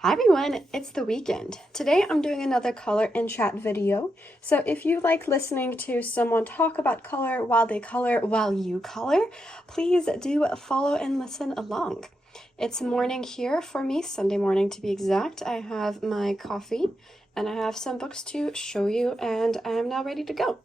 Hi everyone, it's the weekend. Today I'm doing another color and chat video. So if you like listening to someone talk about color while you color, please do follow and listen along. It's morning here for me, Sunday morning to be exact. I have my coffee and I have some books to show you and I am now ready to go.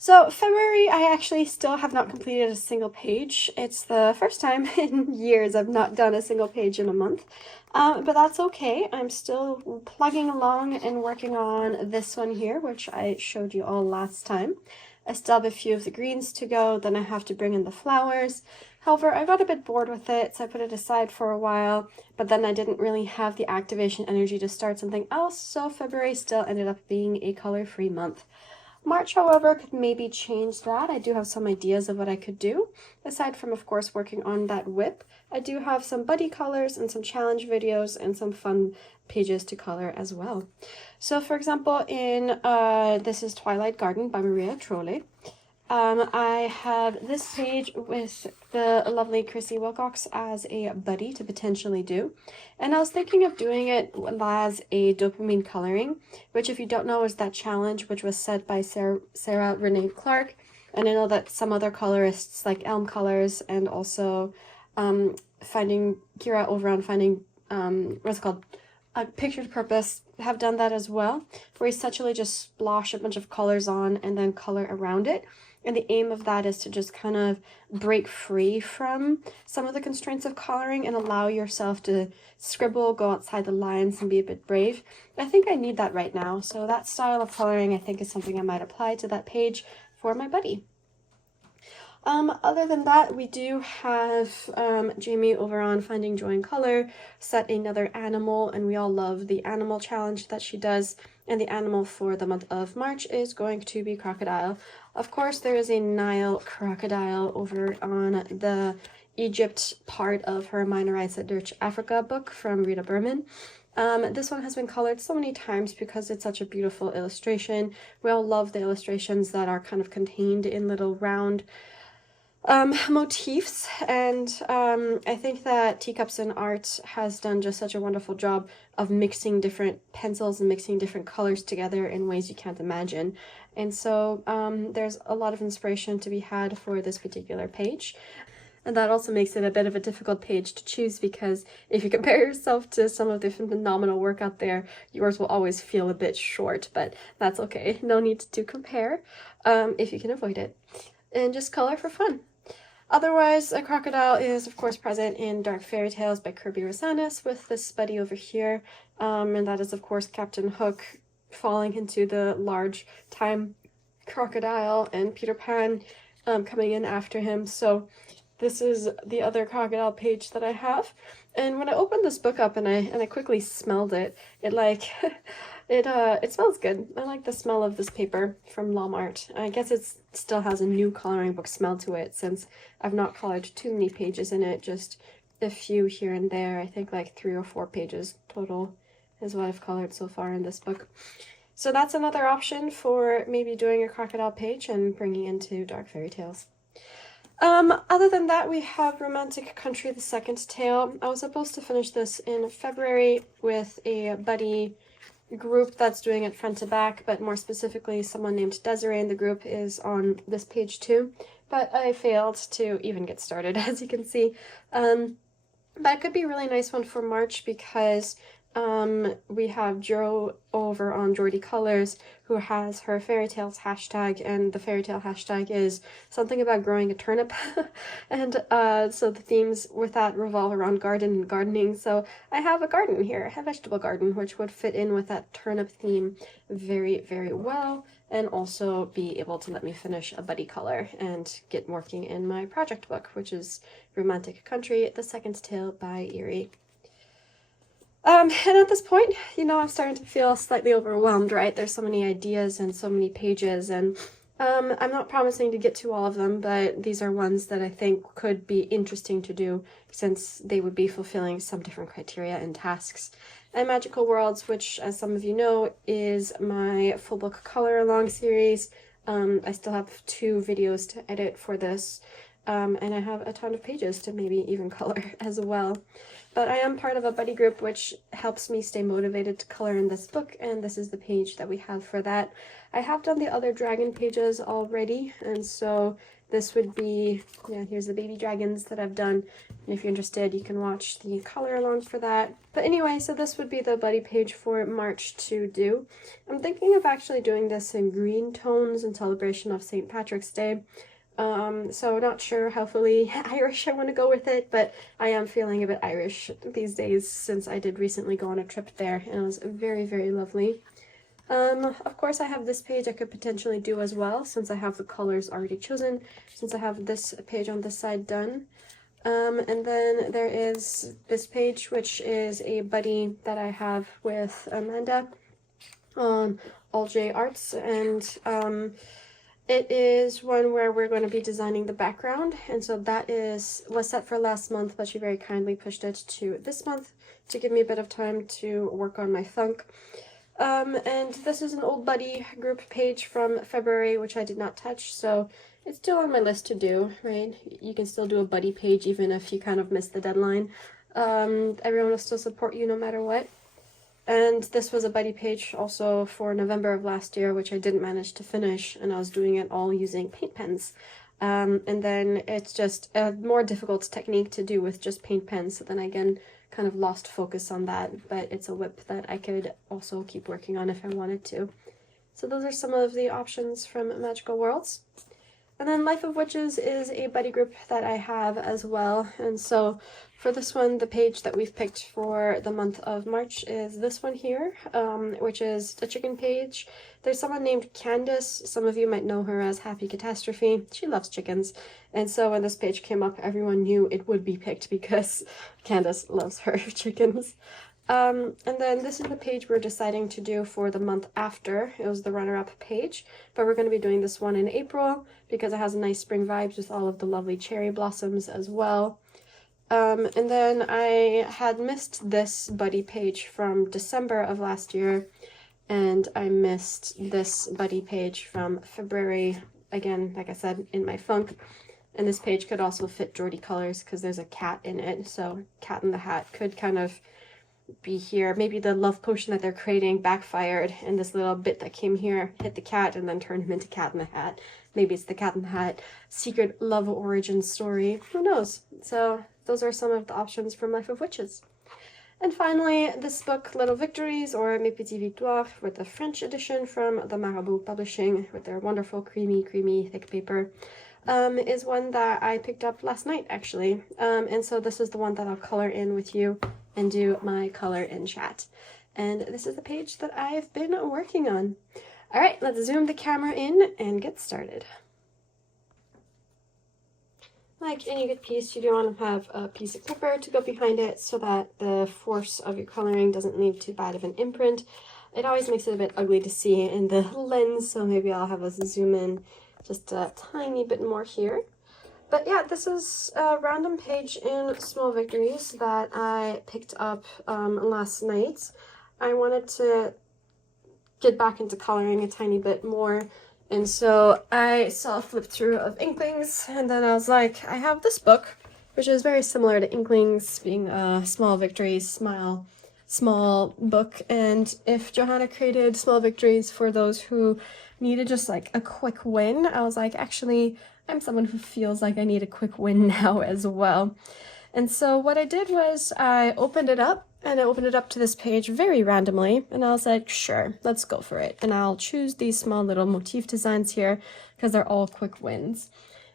So February, I actually still have not completed a single page. It's the first time in years I've not done a single page in a month, but that's okay. I'm still plugging along and working on this one here, which I showed you all last time. I still have a few of the greens to go, then I have to bring in the flowers. However, I got a bit bored with it, so I put it aside for a while, but then I didn't really have the activation energy to start something else, so February still ended up being a color-free month. March, however, could maybe change that. I do have some ideas of what I could do. Aside from, of course, working on that whip, I do have some buddy colors and some challenge videos and some fun pages to color as well. So, for example, in this is Twilight Garden by Maria Trolle. I have this page with the lovely Chrissy Wilcox as a buddy to potentially do. And I was thinking of doing it as a dopamine coloring, which if you don't know is that challenge which was set by Sarah Renee Clark. And I know that some other colorists like Elm Colors and also finding Kira over on Finding, what's it called? Picture to Purpose have done that as well, where you essentially just splosh a bunch of colors on and then color around it. And the aim of that is to just kind of break free from some of the constraints of coloring and allow yourself to scribble, go outside the lines, and be a bit brave. I think I need that right now, so that style of coloring I think is something I might apply to that page for my buddy. Other than that, we do have Jamie over on Finding Joy in Color set another animal, and we all love the animal challenge that she does. And the animal for the month of March is going to be crocodile. Of course, there is a Nile crocodile over on the Egypt part of her Minorites at Dirge Africa book from Rita Berman. This one has been colored so many times because it's such a beautiful illustration. We all love the illustrations that are kind of contained in little round motifs, and I think that Teacups and Art has done just such a wonderful job of mixing different pencils and mixing different colors together in ways you can't imagine. And so there's a lot of inspiration to be had for this particular page. And that also makes it a bit of a difficult page to choose because if you compare yourself to some of the phenomenal work out there, yours will always feel a bit short, but that's okay. No need to compare if you can avoid it. And just color for fun. Otherwise, a crocodile is, of course, present in Dark Fairy Tales by Kirby Rosanes with this buddy over here. And that is, of course, Captain Hook falling into the large time crocodile and Peter Pan coming in after him. So this is the other crocodile page that I have. And when I opened this book up and I quickly smelled it, it like... It smells good. I like the smell of this paper from Walmart. I guess it still has a new coloring book smell to it since I've not colored too many pages in it, just a few here and there. I think like 3 or 4 pages total is what I've colored so far in this book. So that's another option for maybe doing a crocodile page and bringing into Dark Fairy Tales. Other than that, we have Romantic Country, the second tale. I was supposed to finish this in February with a buddy group that's doing it front to back, but more specifically someone named Desiree in the group is on this page too, but I failed to even get started, as you can see. But it could be a really nice one for March because we have Jo over on Jordy Colors who has her fairy tales hashtag, and the fairy tale hashtag is something about growing a turnip. And so the themes with that revolve around garden and gardening. So I have a garden here, a vegetable garden, which would fit in with that turnip theme very, very well, and also be able to let me finish a buddy color and get working in my project book, which is Romantic Country, the second tale by Eerie. And at this point, you know, I'm starting to feel slightly overwhelmed, right? There's so many ideas and so many pages, and I'm not promising to get to all of them, but these are ones that I think could be interesting to do since they would be fulfilling some different criteria and tasks. And Magical Worlds, which, as some of you know, is my full book color along series. I still have 2 videos to edit for this. and I have a ton of pages to maybe even color as well. But I am part of a buddy group which helps me stay motivated to color in this book, and this is the page that we have for that. I have done the other dragon pages already, and so this would be, yeah, here's the baby dragons that I've done, and if you're interested you can watch the color along for that. But anyway, so this would be the buddy page for March to do. I'm thinking of actually doing this in green tones in celebration of St. Patrick's Day. So not sure how fully Irish I want to go with it, but I am feeling a bit Irish these days since I did recently go on a trip there, and it was very, very lovely. Of course I have this page I could potentially do as well, since I have the colors already chosen, since I have this page on this side done. And then there is this page, which is a buddy that I have with Amanda on All J Arts, and it is one where we're going to be designing the background, and so that was set for last month, but she very kindly pushed it to this month to give me a bit of time to work on my thunk. And this is an old buddy group page from February, which I did not touch, so it's still on my list to do, right? You can still do a buddy page even if you kind of miss the deadline. Everyone will still support you no matter what. And this was a buddy page also for November of last year, which I didn't manage to finish, and I was doing it all using paint pens. And then it's just a more difficult technique to do with just paint pens, so then I again kind of lost focus on that, but it's a whip that I could also keep working on if I wanted to. So those are some of the options from Magical Worlds. And then Life of Witches is a buddy group that I have as well, and so for this one, the page that we've picked for the month of March is this one here, which is a chicken page. There's someone named Candace. Some of you might know her as Happy Catastrophe. She loves chickens, and so when this page came up, everyone knew it would be picked because Candace loves her chickens. And then this is the page we're deciding to do for the month after. It was the runner-up page, but we're going to be doing this one in April because it has nice spring vibes with all of the lovely cherry blossoms as well. And then I had missed this buddy page from December of last year, and I missed this buddy page from February, again, like I said, in my funk. And this page could also fit Geordie colors because there's a cat in it, so Cat in the Hat could kind of be here. Maybe the love potion that they're creating backfired, and this little bit that came here hit the cat and then turned him into Cat in the Hat. Maybe it's the Cat in the Hat secret love origin story. Who knows? So those are some of the options from Life of Witches. And finally, this book, Little Victories, or Mes Petites Victoires, with the French edition from the Marabout Publishing, with their wonderful creamy, thick paper, is one that I picked up last night, actually. And so this is the one that I'll color in with you and do my color in chat. And this is the page that I've been working on. All right, let's zoom the camera in and get started. Like any good piece, you do want to have a piece of paper to go behind it so that the force of your coloring doesn't leave too bad of an imprint. It always makes it a bit ugly to see in the lens, so maybe I'll have us zoom in just a tiny bit more here. But yeah, this is a random page in Small Victories that I picked up last night. I wanted to get back into coloring a tiny bit more, and so I saw a flip through of Inklings, and then I was like, I have this book, which is very similar to Inklings, being a Small Victories small book. And if Johanna created Small Victories for those who needed just like a quick win, I was like, actually, I'm someone who feels like I need a quick win now as well. And so what I did was I opened it up, and I opened it up to this page very randomly, and I was like, sure, let's go for it. And I'll choose these small little motif designs here because they're all quick wins.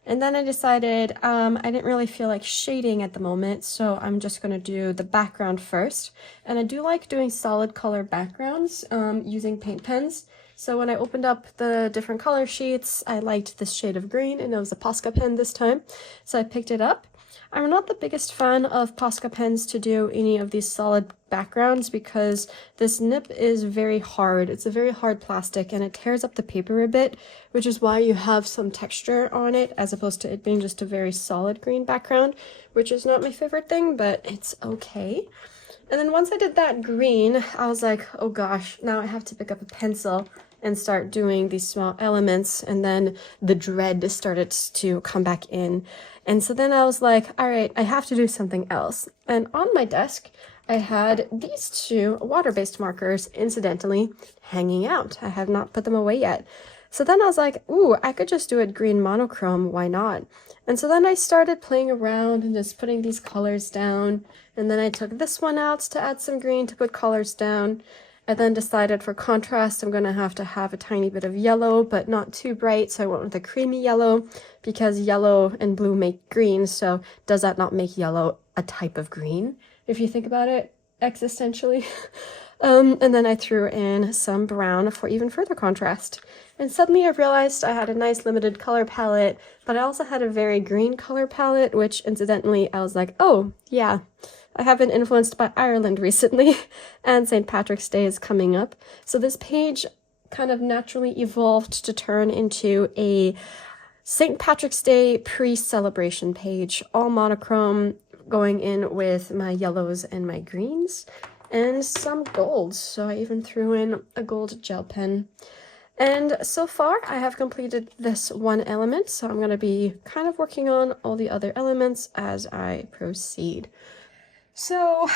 And then I decided I didn't really feel like shading at the moment, so I'm just going to do the background first. And I do like doing solid color backgrounds using paint pens. So when I opened up the different color sheets, I liked this shade of green, and it was a Posca pen this time, so I picked it up. I'm not the biggest fan of Posca pens to do any of these solid backgrounds because this nib is very hard. It's a very hard plastic, and it tears up the paper a bit, which is why you have some texture on it as opposed to it being just a very solid green background, which is not my favorite thing, but it's okay. And then once I did that green, I was like, oh gosh, now I have to pick up a pencil and start doing these small elements, and then the dread started to come back in. And so then I was like, all right, I have to do something else. And on my desk, I had these two water-based markers, incidentally, hanging out. I have not put them away yet. So then I was like, ooh, I could just do it green monochrome, why not? And so then I started playing around and just putting these colors down. And then I took this one out to add some green to put colors down. I then decided for contrast, I'm going to have a tiny bit of yellow, but not too bright. So I went with a creamy yellow because yellow and blue make green. So does that not make yellow a type of green, if you think about it existentially? And then I threw in some brown for even further contrast. And suddenly I realized I had a nice limited color palette, but I also had a very green color palette, which incidentally I was like, oh yeah, I have been influenced by Ireland recently, and St. Patrick's Day is coming up. So this page kind of naturally evolved to turn into a St. Patrick's Day pre-celebration page, all monochrome, going in with my yellows and my greens, and some golds. So I even threw in a gold gel pen. And so far I have completed this one element, so I'm going to be kind of working on all the other elements as I proceed. So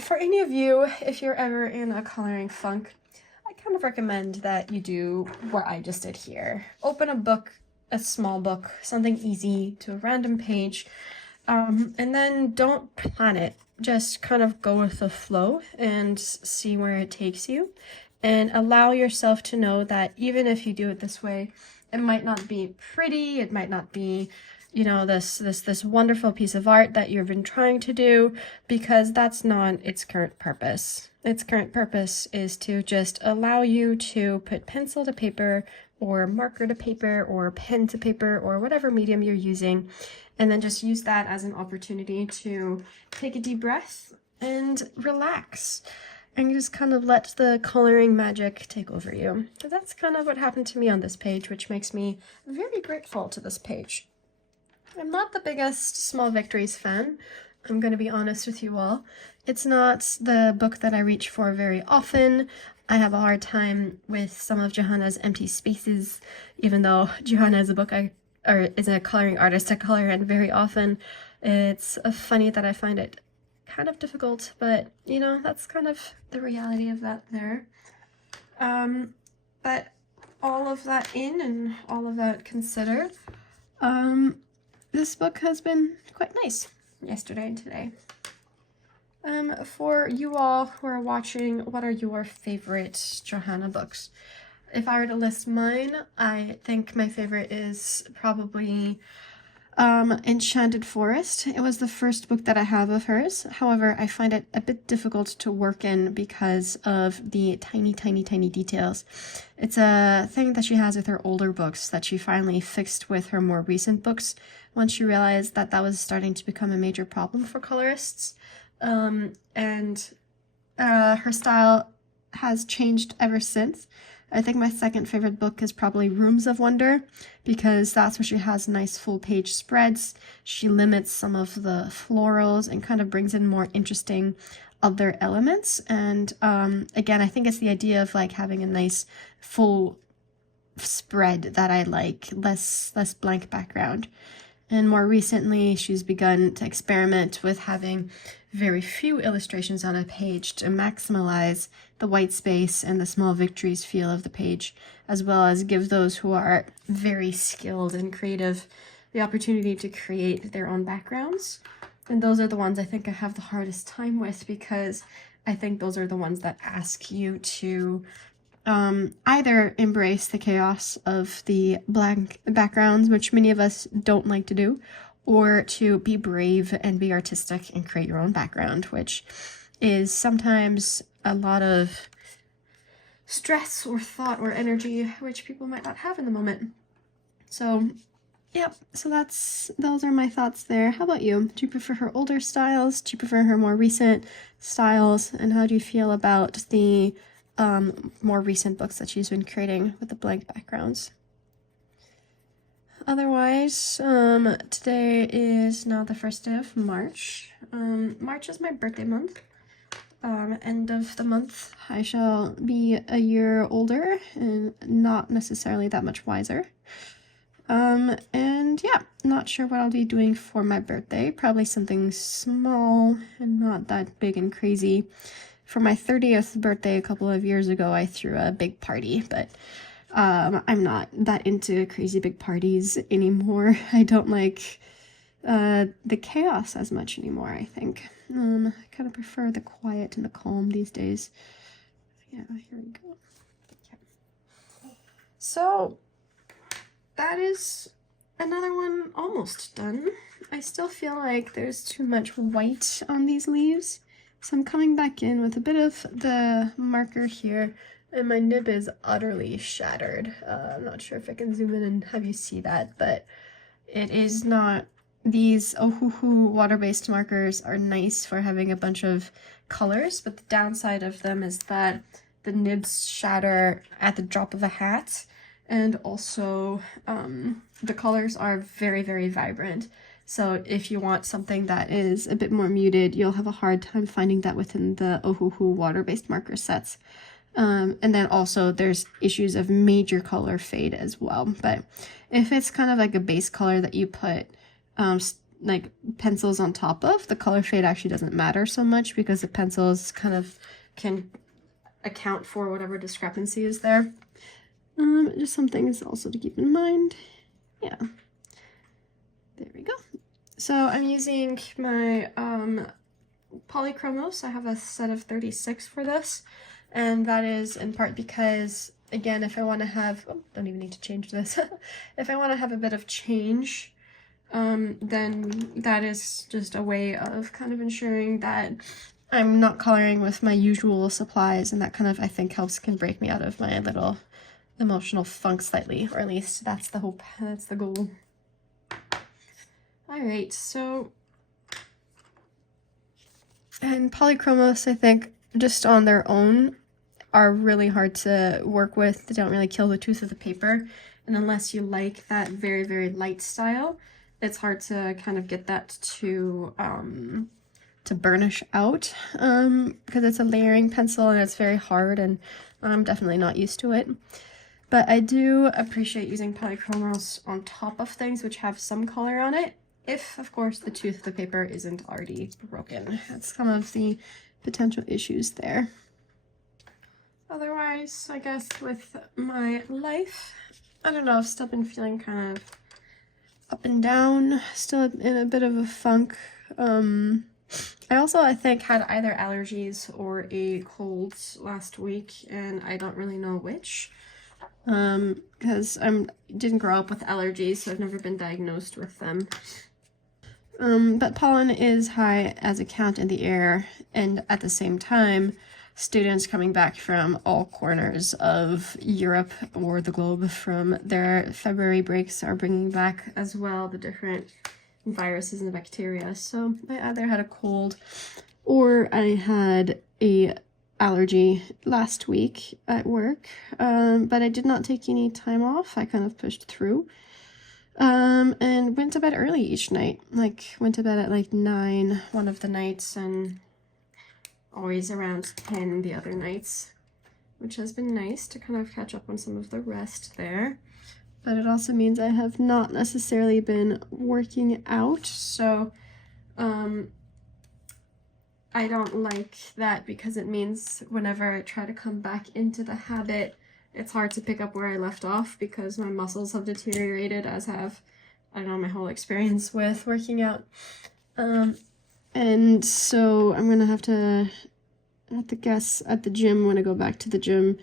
for any of you, if you're ever in a coloring funk, I kind of recommend that you do what I just did here. Open a book, a small book, something easy, to a random page, and then don't plan it. Just kind of go with the flow and see where it takes you, and allow yourself to know that even if you do it this way, it might not be pretty, it might not be, you know, this wonderful piece of art that you've been trying to do, because that's not its current purpose. Its current purpose is to just allow you to put pencil to paper, or marker to paper, or pen to paper, or whatever medium you're using, and then just use that as an opportunity to take a deep breath and relax, and just kind of let the coloring magic take over you. So that's kind of what happened to me on this page, which makes me very grateful to this page. I'm not the biggest Small Victories fan, I'm going to be honest with you all. It's not the book that I reach for very often. I have a hard time with some of Johanna's empty spaces, even though Johanna is a coloring artist I color in very often. It's funny that I find it kind of difficult, but you know, that's kind of the reality of that there. But all of that in and all of that considered, this book has been quite nice yesterday and today. For you all who are watching, what are your favorite Johanna books? If I were to list mine, I think my favorite is probably Enchanted Forest. It was the first book that I have of hers. However, I find it a bit difficult to work in because of the tiny details. It's a thing that she has with her older books that she finally fixed with her more recent books once she realized that that was starting to become a major problem for colorists. Her style has changed ever since. I think my second favorite book is probably Rooms of Wonder, because that's where she has nice full page spreads. She limits some of the florals and kind of brings in more interesting other elements. And again, I think it's the idea of like having a nice full spread that I like, less blank background. And more recently, she's begun to experiment with having very few illustrations on a page to maximize the white space and the Small Victories feel of the page, as well as give those who are very skilled and creative the opportunity to create their own backgrounds. And those are the ones I think I have the hardest time with, because I think those are the ones that ask you to either embrace the chaos of the blank backgrounds, which many of us don't like to do, or to be brave and be artistic and create your own background, which is sometimes a lot of stress or thought or energy which people might not have in the moment. So yep, so those are my thoughts there. How about you? Do you prefer her older styles? Do you prefer her more recent styles? And how do you feel about the more recent books that she's been creating with the blank backgrounds? Otherwise, today is now the first day of March. March is my birthday month. end of the month, I shall be a year older and not necessarily that much wiser. And yeah, not sure what I'll be doing for my birthday. Probably something small and not that big and crazy. For my 30th birthday a couple of years ago, I threw a big party, but I'm not that into crazy big parties anymore. I don't like the chaos as much anymore, I think. I kind of prefer the quiet and the calm these days. Yeah, here we go. Yeah. So that is another one almost done. I still feel like there's too much white on these leaves, so I'm coming back in with a bit of the marker here, and my nib is utterly shattered. I'm not sure if I can zoom in and have you see that, but it is not. These Ohuhu water-based markers are nice for having a bunch of colors, but the downside of them is that the nibs shatter at the drop of a hat, and also the colors are very, very vibrant. So if you want something that is a bit more muted, you'll have a hard time finding that within the Ohuhu water-based marker sets. And then also there's issues of major color fade as well. But if it's kind of like a base color that you put like pencils on top of, the color fade actually doesn't matter so much because the pencils kind of can account for whatever discrepancy is there. Just some things also to keep in mind. Yeah, there we go. So I'm using my Polychromos. I have a set of 36 for this, and that is in part because, again, if I want to have, don't even need to change this. If I want to have a bit of change, then that is just a way of kind of ensuring that I'm not coloring with my usual supplies, and that kind of, I think, can break me out of my little emotional funk slightly, or at least that's the hope, that's the goal. Alright, so, and Polychromos, I think, just on their own, are really hard to work with. They don't really kill the tooth of the paper, and unless you like that very, very light style, it's hard to kind of get that to burnish out, because it's a layering pencil and it's very hard, and I'm definitely not used to it. But I do appreciate using Polychromos on top of things which have some color on it, if, of course, the tooth of the paper isn't already broken. That's some of the potential issues there. Otherwise, I guess with my life, I don't know, I've still been feeling kind of up and down, still in a bit of a funk. I also, I think, had either allergies or a cold last week, and I don't really know which. Because I didn't grow up with allergies, so I've never been diagnosed with them. But pollen is high as a count in the air, and at the same time, students coming back from all corners of Europe or the globe from their February breaks are bringing back as well the different viruses and bacteria. So I either had a cold or I had a allergy last week at work, but I did not take any time off. I kind of pushed through, and went to bed early each night. Like, went to bed at like 9 one of the nights, and always around 10 the other nights, which has been nice to kind of catch up on some of the rest there. But it also means I have not necessarily been working out, so I don't like that, because it means whenever I try to come back into the habit, it's hard to pick up where I left off, because my muscles have deteriorated, as have, I don't know, my whole experience with working out. And so I'm gonna have to guess at the gym, when I go back to the gym,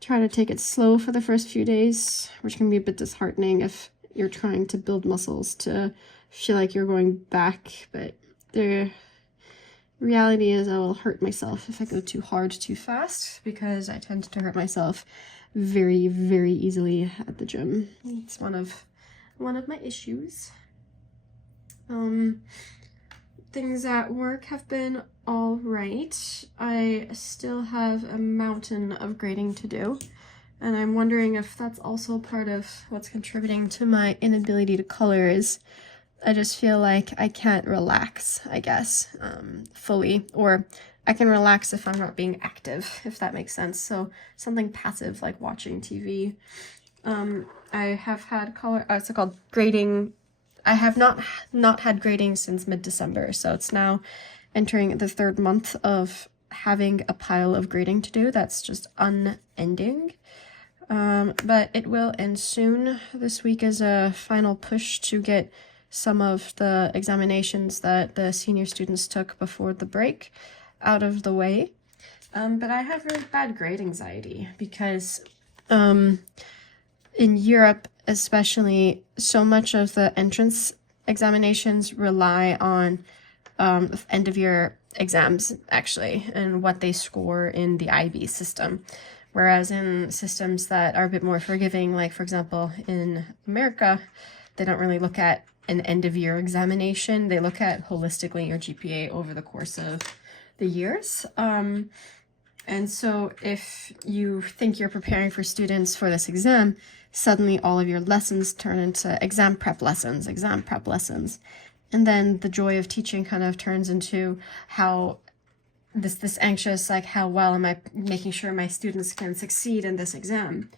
try to take it slow for the first few days, which can be a bit disheartening if you're trying to build muscles to feel like you're going back, but the reality is I will hurt myself if I go too hard too fast, because I tend to hurt myself very, very easily at the gym. It's one of my issues. Things at work have been all right. I still have a mountain of grading to do, and I'm wondering if that's also part of what's contributing to my inability to color. Is I just feel like I can't relax, I guess, fully, or I can relax if I'm not being active, if that makes sense. So something passive like watching TV. I have had it's called grading. I have not had grading since mid-December, so it's now entering the 3rd month of having a pile of grading to do that's just unending. But it will end soon. This week is a final push to get some of the examinations that the senior students took before the break out of the way. But I have really bad grade anxiety because in Europe especially, so much of the entrance examinations rely on end of year exams actually, and what they score in the IB system. Whereas in systems that are a bit more forgiving, like for example in America, they don't really look at an end of year examination. They look at holistically your GPA over the course of the years. And so if you think you're preparing for students for this exam, suddenly all of your lessons turn into exam prep lessons. And then the joy of teaching kind of turns into how this anxious, like, how well am I making sure my students can succeed in this exam?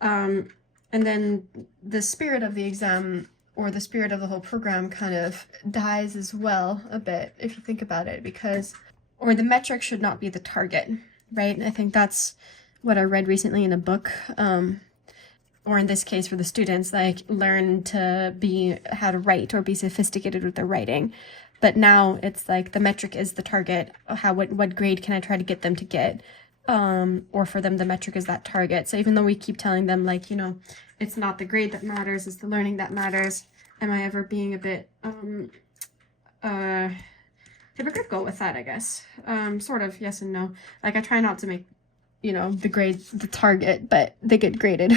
And then the spirit of the exam, or the spirit of the whole program, kind of dies as well a bit, if you think about it, or the metric should not be the target, right? And I think that's what I read recently in a book, or in this case for the students, like, learn how to write or be sophisticated with their writing. But now it's like the metric is the target. What grade can I try to get them to get? Or for them, the metric is that target. So even though we keep telling them, like, it's not the grade that matters, it's the learning that matters, am I ever being a bit hypocritical with that, I guess? Sort of, yes and no. Like, I try not to make, the grade the target, but they get graded.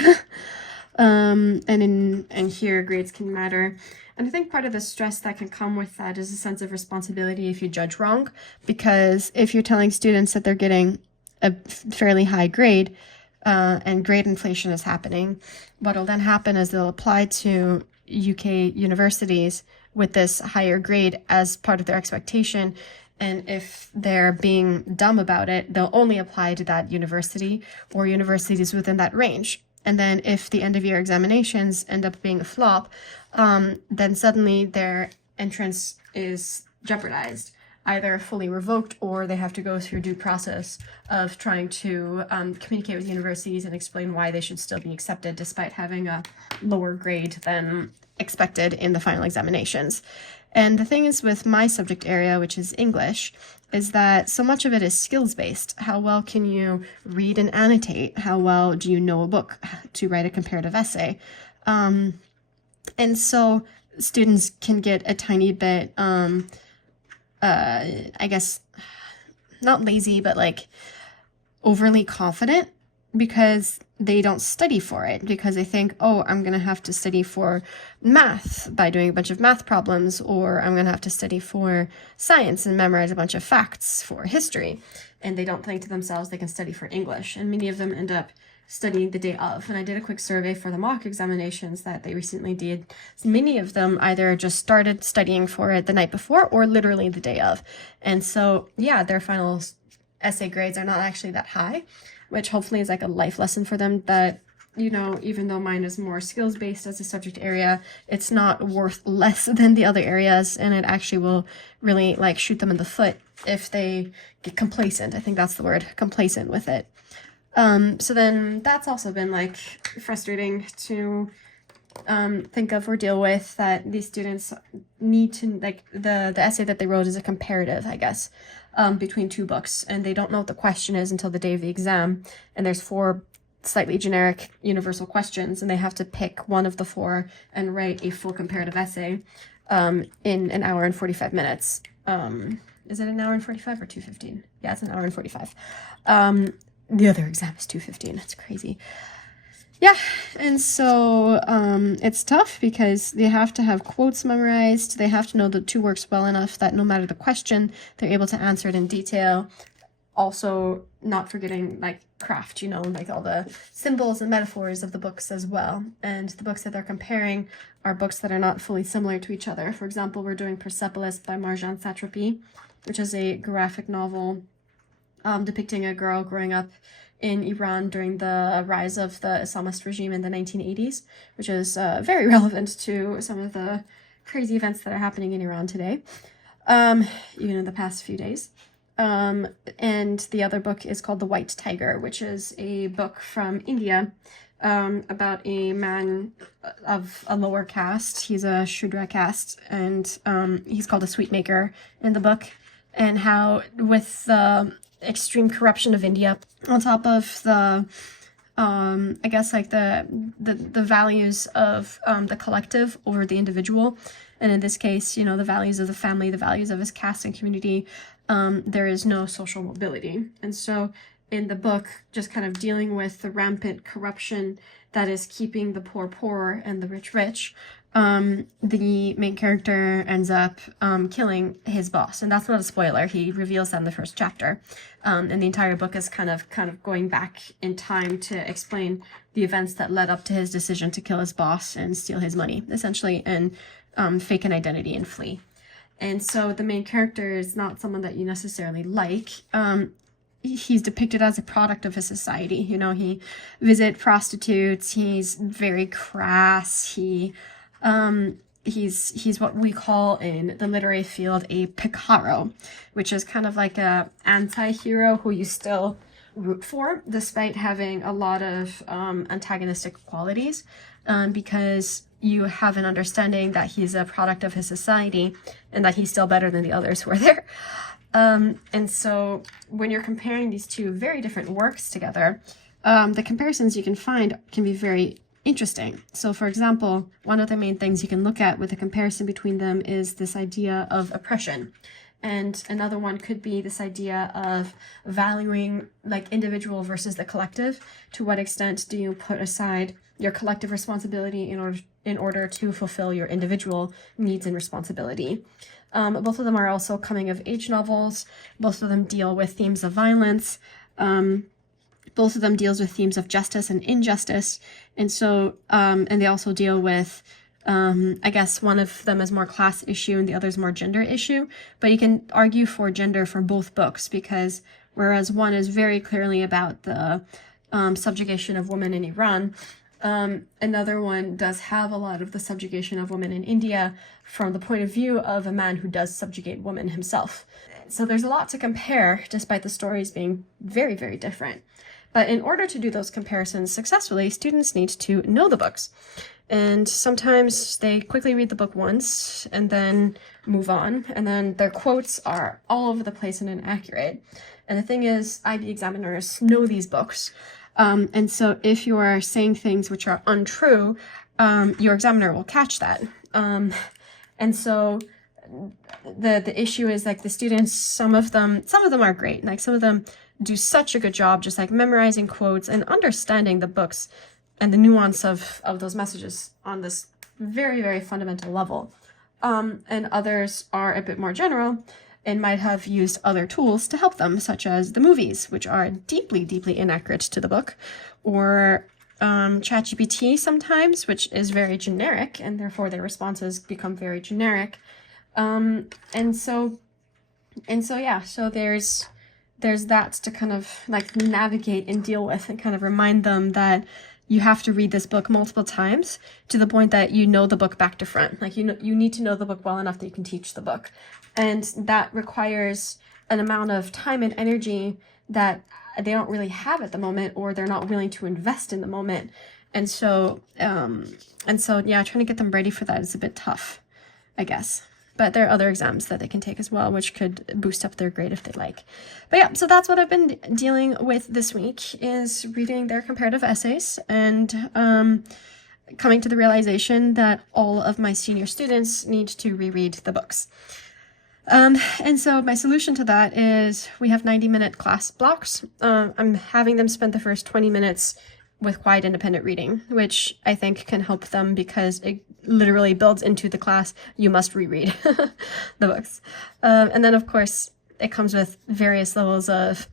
And here grades can matter. And I think part of the stress that can come with that is a sense of responsibility if you judge wrong, because if you're telling students that they're getting a fairly high grade, and grade inflation is happening, what'll then happen is they'll apply to UK universities with this higher grade as part of their expectation. And if they're being dumb about it, they'll only apply to that university or universities within that range. And then if the end of year examinations end up being a flop, then suddenly their entrance is jeopardized, either fully revoked, or they have to go through due process of trying to communicate with universities and explain why they should still be accepted despite having a lower grade than expected in the final examinations. And the thing is with my subject area, which is English, is that so much of it is skills-based. How well can you read and annotate? How well do you know a book to write a comparative essay? And so students can get a tiny bit, I guess, not lazy, but like overly confident because they don't study for it, because they think, oh, I'm going to have to study for math by doing a bunch of math problems, or I'm going to have to study for science and memorize a bunch of facts for history. And they don't think to themselves they can study for English. And many of them end up studying the day of. And I did a quick survey for the mock examinations that they recently did. Many of them either just started studying for it the night before or literally the day of. And so, yeah, their final essay grades are not actually that high, which hopefully is like a life lesson for them that, even though mine is more skills-based as a subject area, it's not worth less than the other areas, and it actually will really like shoot them in the foot if they get complacent. I think that's the word, complacent with it. So then that's also been like frustrating to think of or deal with, that these students need to, like, the essay that they wrote is a comparative, I guess, between two books, and they don't know what the question is until the day of the exam, and there's 4 slightly generic universal questions, and they have to pick one of the 4 and write a full comparative essay in an hour and 45 minutes. Is it an hour and 45 or 2:15? Yeah, it's an hour and 45. The other exam is 2:15. That's crazy. Yeah, and so it's tough because they have to have quotes memorized. They have to know the 2 works well enough that no matter the question, they're able to answer it in detail. Also, not forgetting like craft, like all the symbols and metaphors of the books as well. And the books that they're comparing are books that are not fully similar to each other. For example, we're doing Persepolis by Marjane Satrapi, which is a graphic novel depicting a girl growing up in Iran during the rise of the Islamist regime in the 1980s, which is very relevant to some of the crazy events that are happening in Iran today, even in the past few days. And the other book is called The White Tiger, which is a book from India about a man of a lower caste. He's a Shudra caste, and he's called a sweetmaker in the book, and how with the extreme corruption of India, on top of the I guess like the values of the collective over the individual, and in this case, you know, the values of the family, the values of his caste and community, there is no social mobility. And so in the book, just kind of dealing with the rampant corruption that is keeping the poor poor and the rich rich, the main character ends up killing his boss. And that's not a spoiler. He reveals that in the first chapter. And the entire book is kind of going back in time to explain the events that led up to his decision to kill his boss and steal his money, essentially, and fake an identity and flee. And so the main character is not someone that you necessarily like. He's depicted as a product of his society. You know, he visits prostitutes. He's very crass. He's what we call in the literary field a picaro, which is kind of like a anti-hero who you still root for, despite having a lot of antagonistic qualities, because you have an understanding that he's a product of his society and that he's still better than the others who are there. And so when you're comparing these two very different works together, the comparisons you can find can be very interesting. So for example, one of the main things you can look at with a comparison between them is this idea of oppression. And another one could be this idea of valuing like individual versus the collective. To what extent do you put aside your collective responsibility in order to fulfill your individual needs and responsibility? Both of them are also coming of age novels. Both of them deal with themes of violence. Both of them deals with themes of justice and injustice. And so, and they also deal with, I guess one of them is more class issue and the other is more gender issue. But you can argue for gender for both books, because whereas one is very clearly about the subjugation of women in Iran, another one does have a lot of the subjugation of women in India from the point of view of a man who does subjugate women himself. So there's a lot to compare, despite the stories being very, very different. But in order to do those comparisons successfully, students need to know the books. And sometimes they quickly read the book once and then move on, and then their quotes are all over the place and inaccurate. And the thing is, IB examiners know these books. And so if you are saying things which are untrue, your examiner will catch that. And so the issue is like the students, some of them are great. Like some of them do such a good job just like memorizing quotes and understanding the books and the nuance of those messages on this very, very fundamental level. And others are a bit more general and might have used other tools to help them, such as the movies, which are deeply, deeply inaccurate to the book, or ChatGPT sometimes, which is very generic, and therefore their responses become very generic. And so yeah, so there's that to kind of like navigate and deal with and kind of remind them that you have to read this book multiple times to the point that you know the book back to front. Like, you need to know the book well enough that you can teach the book. And that requires an amount of time and energy that they don't really have at the moment, or they're not willing to invest in the moment. And so yeah, trying to get them ready for that is a bit tough, I guess. But there are other exams that they can take as well, which could boost up their grade if they like. But yeah, so that's what I've been dealing with this week, is reading their comparative essays and coming to the realization that all of my senior students need to reread the books. And so my solution to that is we have 90-minute class blocks. I'm having them spend the first 20 minutes with quiet independent reading, which I think can help them because it literally builds into the class. You must reread the books. And then of course it comes with various levels of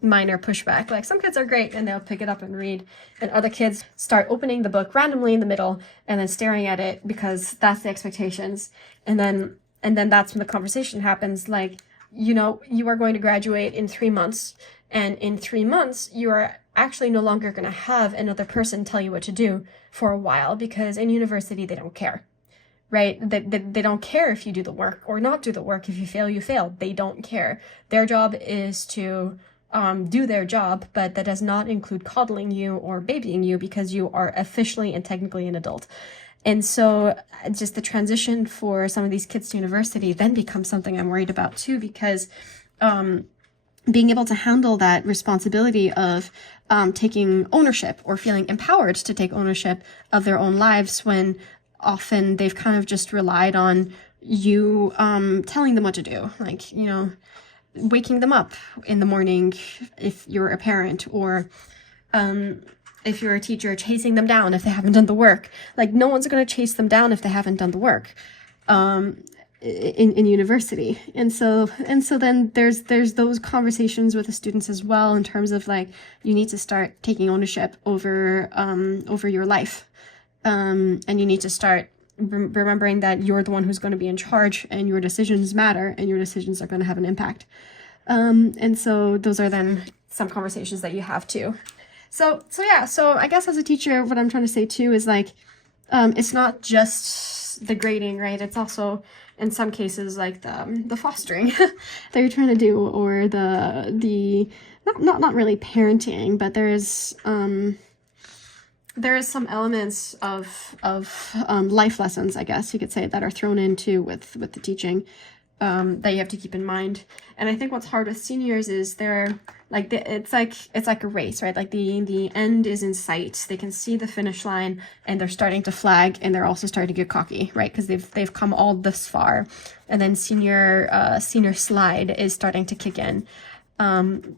minor pushback. Like some kids are great and they'll pick it up and read, and other kids start opening the book randomly in the middle and then staring at it because that's the expectations. And then that's when the conversation happens, like, you know, you are going to graduate in 3 months, and in 3 months, you are actually no longer going to have another person tell you what to do for a while, because in university, they don't care, right? They don't care if you do the work or not do the work. If you fail, you fail. They don't care. Their job is to do their job, but that does not include coddling you or babying you, because you are officially and technically an adult. And so just the transition for some of these kids to university then becomes something I'm worried about too, because being able to handle that responsibility of taking ownership or feeling empowered to take ownership of their own lives, when often they've kind of just relied on you telling them what to do, like, you know, waking them up in the morning if you're a parent, or if you're a teacher, chasing them down if they haven't done the work. Like, no one's going to chase them down if they haven't done the work in university. And so then there's those conversations with the students as well, in terms of like, you need to start taking ownership over your life, and you need to start remembering that you're the one who's going to be in charge, and your decisions matter, and your decisions are going to have an impact. And so those are then some conversations that you have too. So I guess as a teacher, what I'm trying to say too is like, it's not just the grading, right? It's also in some cases like the fostering that you're trying to do, or the not really parenting, but there is some elements of life lessons, I guess you could say, that are thrown into with the teaching, that you have to keep in mind. And I think what's hard with seniors is they're like, it's like a race, right? Like the end is in sight. They can see the finish line, and they're starting to flag, and they're also starting to get cocky, right? Because they've come all this far, and then senior slide is starting to kick in, and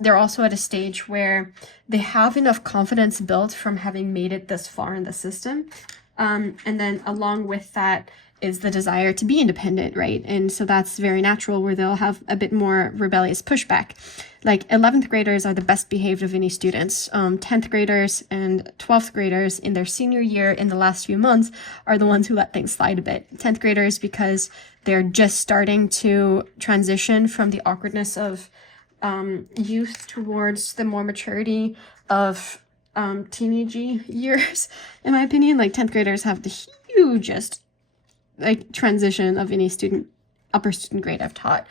they're also at a stage where they have enough confidence built from having made it this far in the system, and then along with that is the desire to be independent, right? And so that's very natural, where they'll have a bit more rebellious pushback. Like 11th graders are the best behaved of any students. 10th graders and 12th graders in their senior year in the last few months are the ones who let things slide a bit. 10th graders, because they're just starting to transition from the awkwardness of youth towards the more maturity of teenage years, in my opinion. Like 10th graders have the hugest like transition of any upper student grade I've taught.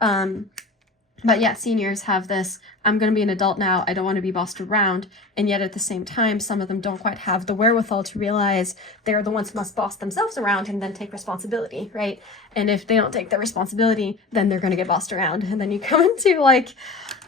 But yeah, seniors have this, I'm going to be an adult now, I don't want to be bossed around. And yet at the same time, some of them don't quite have the wherewithal to realize they're the ones who must boss themselves around and then take responsibility, right? And if they don't take the responsibility, then they're going to get bossed around. And then you come into like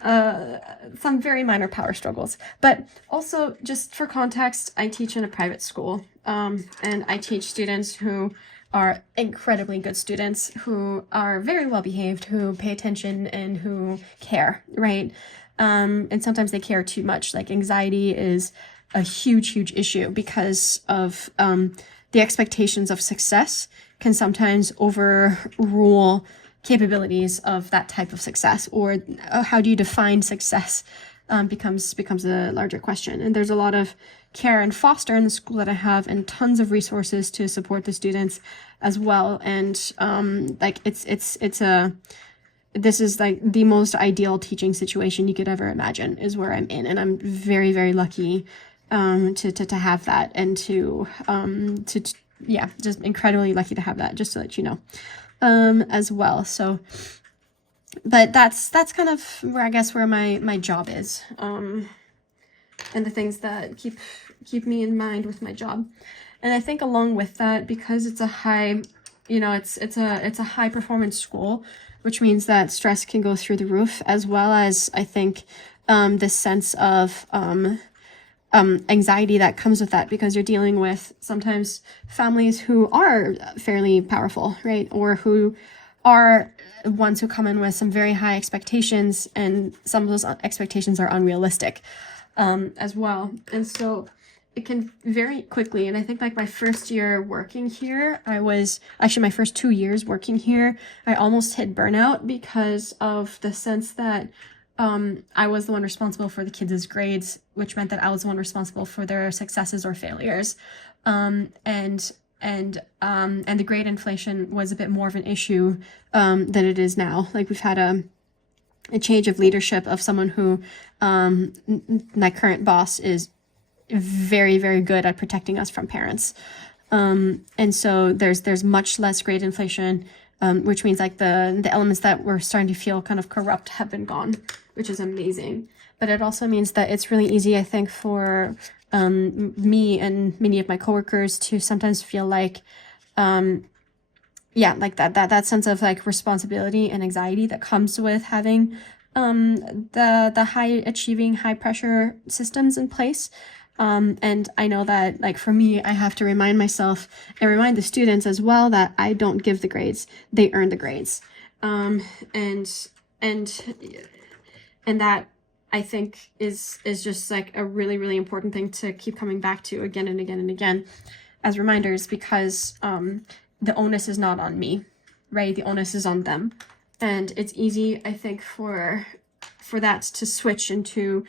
some very minor power struggles. But also, just for context, I teach in a private school, and I teach students who are incredibly good students, who are very well behaved, who pay attention, and who care, right? And sometimes they care too much. Like anxiety is a huge issue, because of the expectations of success can sometimes overrule capabilities of that type of success, or how do you define success becomes a larger question. And there's a lot of care and foster in the school that I have, and tons of resources to support the students as well. And like this is like the most ideal teaching situation you could ever imagine is where I'm in, and I'm very, very lucky to have that, and to just incredibly lucky to have that, just so that you know, as well. So but that's kind of where I guess where my job is, and the things that keep me in mind with my job. And I think along with that, because it's a high, it's a high performance school, which means that stress can go through the roof, as well as I think this sense of anxiety that comes with that, because you're dealing with sometimes families who are fairly powerful, right? Or who are ones who come in with some very high expectations, and some of those expectations are unrealistic as well. And so it can very quickly, and I think like my first year working here, my first 2 years working here, I almost hit burnout, because of the sense that I was the one responsible for the kids' grades, which meant that I was the one responsible for their successes or failures. And and the grade inflation was a bit more of an issue than it is now. Like we've had a change of leadership of someone who my current boss is very, very good at protecting us from parents. And so there's much less grade inflation, which means like the elements that we're starting to feel kind of corrupt have been gone, which is amazing. But it also means that it's really easy, I think, for me and many of my coworkers to sometimes feel like, like that sense of like responsibility and anxiety that comes with having the high achieving, high pressure systems in place. And I know that, like, for me, I have to remind myself and remind the students as well that I don't give the grades, they earn the grades. And that I think is just like a really, really important thing to keep coming back to again and again and again as reminders, because the onus is not on me, right? The onus is on them. And it's easy, I think, for that to switch into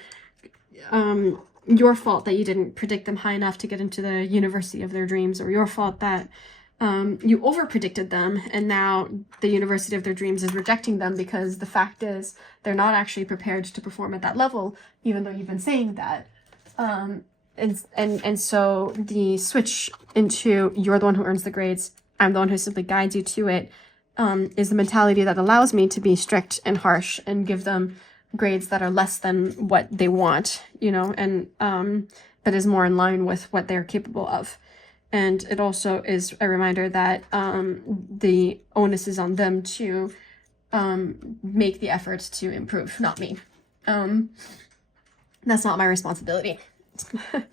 your fault that you didn't predict them high enough to get into the university of their dreams, or your fault that you over predicted them and now the university of their dreams is rejecting them because the fact is they're not actually prepared to perform at that level, even though you've been saying that. And so the switch into you're the one who earns the grades, I'm the one who simply guides you to it, is the mentality that allows me to be strict and harsh and give them grades that are less than what they want, you know, and but is more in line with what they're capable of. And it also is a reminder that the onus is on them to make the effort to improve, not me. That's not my responsibility. There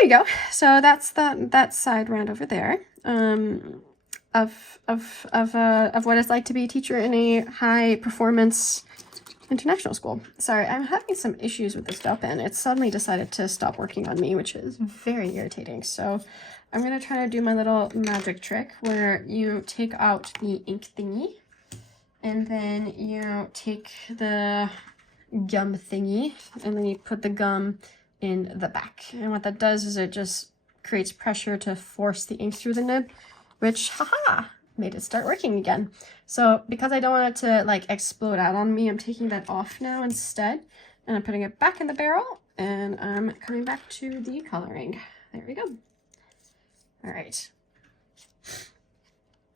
you go. So that's that side round over there. Of what it's like to be a teacher in a high performance international school. Sorry, I'm having some issues with this gel pen. It suddenly decided to stop working on me, which is very irritating. So I'm going to try to do my little magic trick where you take out the ink thingy and then you take the gum thingy and then you put the gum in the back. And what that does is it just creates pressure to force the ink through the nib, which, haha, made it start working again. So because I don't want it to like explode out on me, I'm taking that off now instead, and I'm putting it back in the barrel, and I'm coming back to the coloring. There we go. All right.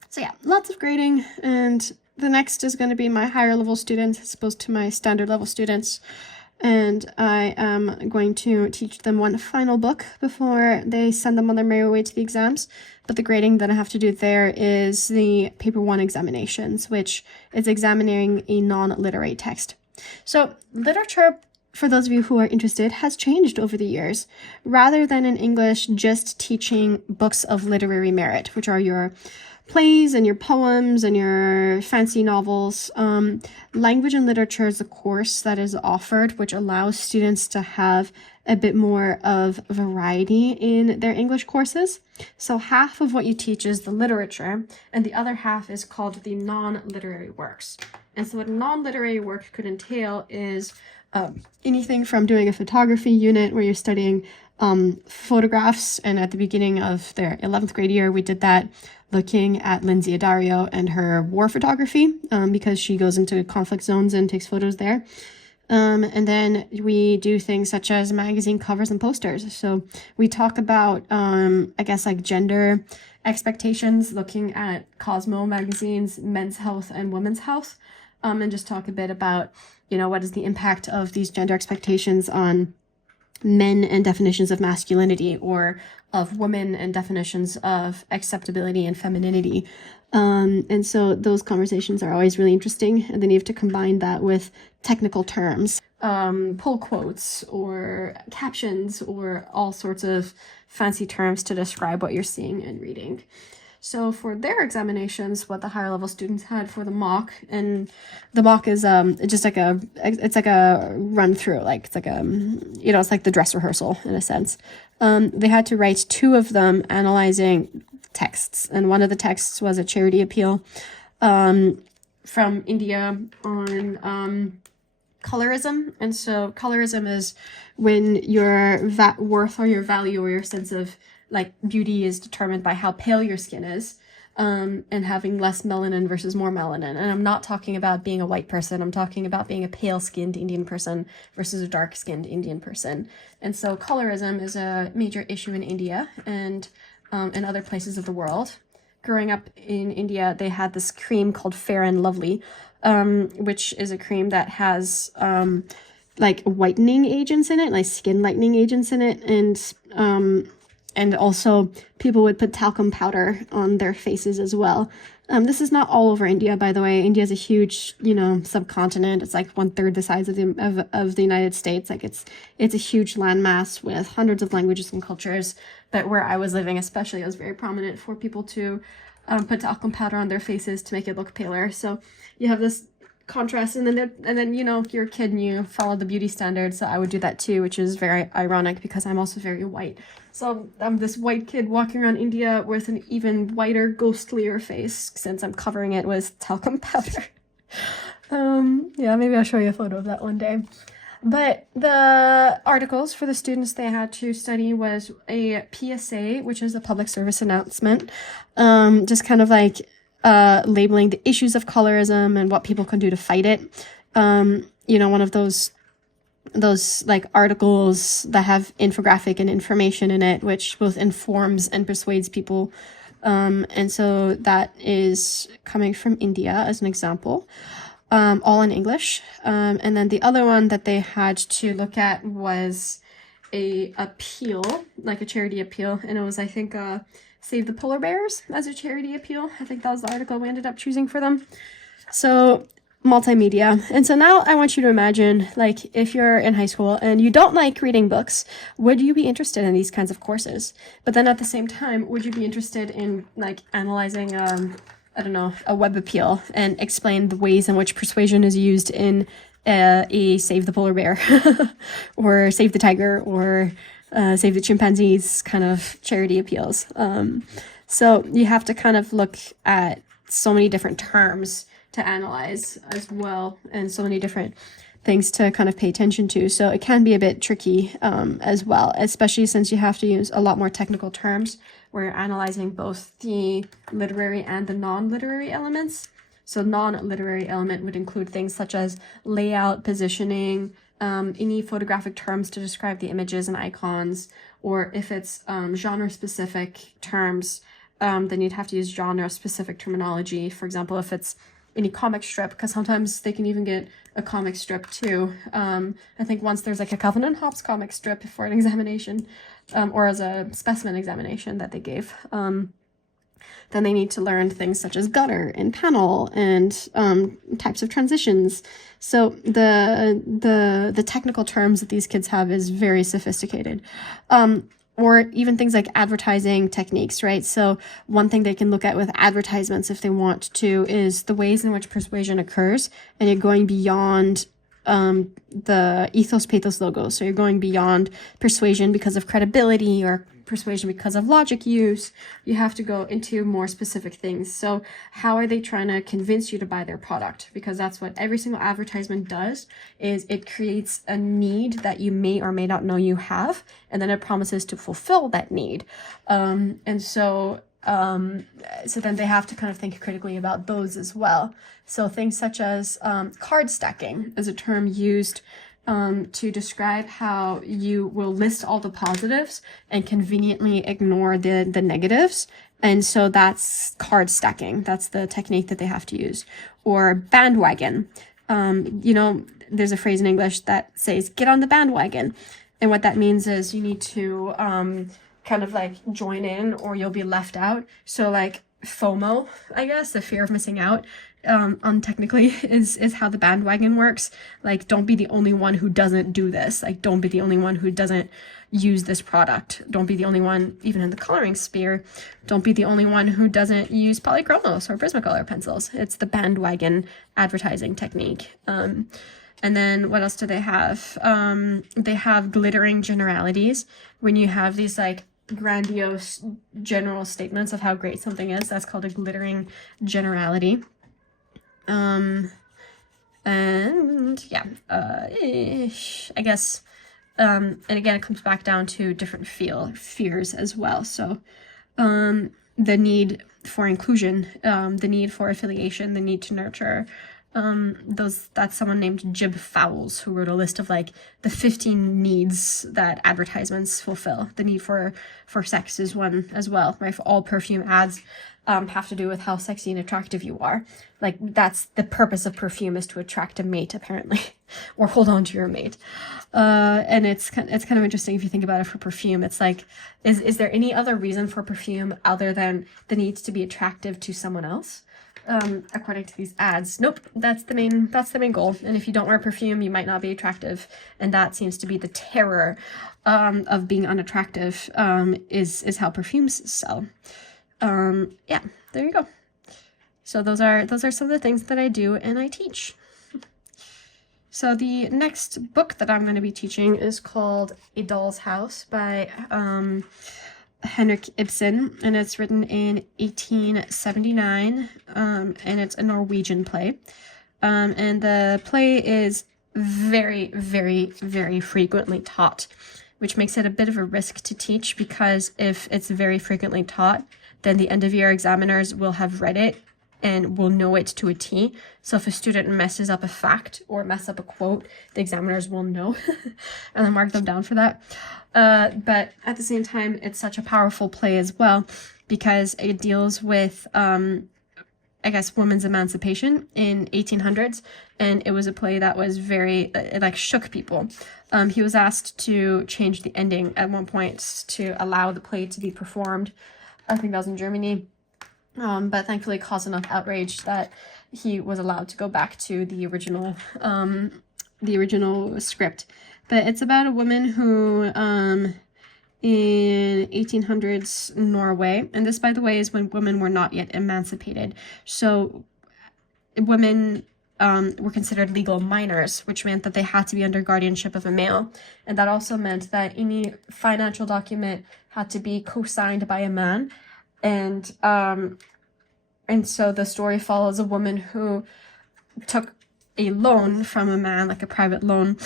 So yeah, lots of grading, and the next is going to be my higher level students as opposed to my standard level students. And I am going to teach them one final book before they send them on their merry way to the exams. But the grading that I have to do there is the paper 1 examinations, which is examining a non-literary text. So literature, for those of you who are interested, has changed over the years. Rather than in English just teaching books of literary merit, which are your plays and your poems and your fancy novels, language and literature is a course that is offered, which allows students to have a bit more of variety in their English courses. So half of what you teach is the literature, and the other half is called the non-literary works. And so what a non-literary work could entail is anything from doing a photography unit where you're studying photographs, and at the beginning of their 11th grade year, we did that looking at Lindsay Addario and her war photography, because she goes into conflict zones and takes photos there. And then we do things such as magazine covers and posters. So we talk about, I guess, like gender expectations, looking at Cosmo magazines, Men's Health and Women's Health, and just talk a bit about, you know, what is the impact of these gender expectations on men and definitions of masculinity, or of women and definitions of acceptability and femininity. And so those conversations are always really interesting. And then you have to combine that with technical terms, pull quotes or captions or all sorts of fancy terms to describe what you're seeing and reading. So for their examinations, what the higher level students had for the mock, and the mock is just like it's like a run through, like it's like a, you know, it's like the dress rehearsal in a sense. They had to write 2 of them analyzing texts, and one of the texts was a charity appeal from India on colorism. And so colorism is when your worth or your value or your sense of like beauty is determined by how pale your skin is, and having less melanin versus more melanin. And I'm not talking about being a white person. I'm talking about being a pale-skinned Indian person versus a dark-skinned Indian person. And so colorism is a major issue in India and in other places of the world. Growing up in India, they had this cream called Fair and Lovely, which is a cream that has like whitening agents in it, like skin lightening agents in it, and also people would put talcum powder on their faces as well. This is not all over India, by the way. India is a huge, subcontinent. It's like 1/3 the size of the United States. Like it's a huge landmass with hundreds of languages and cultures. But where I was living, especially, it was very prominent for people to put talcum powder on their faces to make it look paler. So you have this contrast, and then you're a kid and you follow the beauty standards. So I would do that too, which is very ironic because I'm also very white. So I'm this white kid walking around India with an even whiter, ghostlier face since I'm covering it with talcum powder. Yeah, maybe I'll show you a photo of that one day. But the articles for the students they had to study was a PSA, which is a public service announcement, just kind of like labeling the issues of colorism and what people can do to fight it. One of those like articles that have infographic and information in it, which both informs and persuades people. And so that is coming from India as an example, all in English. And then the other one that they had to look at was a appeal, like a charity appeal. And it was, I think, Save the Polar Bears as a charity appeal. I think that was the article we ended up choosing for them. So multimedia. And so now I want you to imagine, like, if you're in high school and you don't like reading books, would you be interested in these kinds of courses? But then at the same time, would you be interested in like analyzing, a web appeal and explain the ways in which persuasion is used in a Save the Polar Bear or Save the Tiger or Save the Chimpanzees kind of charity appeals. So you have to kind of look at so many different terms to analyze as well, and so many different things to kind of pay attention to. So it can be a bit tricky as well, especially since you have to use a lot more technical terms where you're analyzing both the literary and the non-literary elements. So non-literary element would include things such as layout, positioning, any photographic terms to describe the images and icons, or if it's genre-specific terms, then you'd have to use genre-specific terminology. For example, if it's any comic strip, because sometimes they can even get a comic strip too. I think once there's like a Calvin and Hobbes comic strip for an examination, or as a specimen examination that they gave. Then they need to learn things such as gutter and panel and types of transitions. So the technical terms that these kids have is very sophisticated. Or even things like advertising techniques, right? So one thing they can look at with advertisements if they want to is the ways in which persuasion occurs, and you're going beyond the ethos pathos logo. So you're going beyond persuasion because of credibility or persuasion because of logic use. You have to go into more specific things. So how are they trying to convince you to buy their product? Because that's what every single advertisement does, is it creates a need that you may or may not know you have, and then it promises to fulfill that need. So then they have to kind of think critically about those as well. So things such as card stacking is a term used to describe how you will list all the positives and conveniently ignore the negatives. And so that's card stacking. That's the technique that they have to use. Or bandwagon. There's a phrase in English that says, get on the bandwagon. And what that means is you need to kind of like join in or you'll be left out. So like FOMO, I guess, the fear of missing out, technically is how the bandwagon works. Like, don't be the only one who doesn't do this. Like, don't be the only one who doesn't use this product. Don't be the only one, even in the coloring sphere, don't be the only one who doesn't use polychromos or Prismacolor pencils. It's the bandwagon advertising technique. And then what else do they have? They have glittering generalities. When you have these like grandiose general statements of how great something is, that's called a glittering generality. I guess And again, it comes back down to different fears as well. So the need for inclusion, the need for affiliation, the need to nurture. That's someone named Jib Fowles, who wrote a list of like the 15 needs that advertisements fulfill. The need for sex is one as well, right? For all perfume ads have to do with how sexy and attractive you are. Like, that's the purpose of perfume, is to attract a mate, apparently, or hold on to your mate. And it's kind of interesting if you think about it for perfume. It's like, is there any other reason for perfume other than the need to be attractive to someone else? According to these ads, nope, that's the main goal. And if you don't wear perfume, you might not be attractive, and that seems to be the terror of being unattractive, is how perfumes sell. Yeah, there you go. So those are some of the things that I do and I teach. So the next book that I'm going to be teaching is called A Doll's House by Henrik Ibsen, and it's written in 1879, and it's a Norwegian play. And the play is very, very, very frequently taught, which makes it a bit of a risk to teach, because if it's very frequently taught, then the end of year examiners will have read it and will know it to a T. So if a student messes up a fact or mess up a quote, the examiners will know and then mark them down for that. But at the same time, it's such a powerful play as well, because it deals with, I guess, women's emancipation in 1800s. And it was a play that was very, it like shook people. He was asked to change the ending at one point to allow the play to be performed. I think that was in Germany. But thankfully caused enough outrage that he was allowed to go back to the original script. But it's about a woman who, in 1800s Norway, and this, by the way, is when women were not yet emancipated. So women were considered legal minors, which meant that they had to be under guardianship of a male. And that also meant that any financial document had to be co-signed by a man. And so the story follows a woman who took a loan from a man, like a private loan,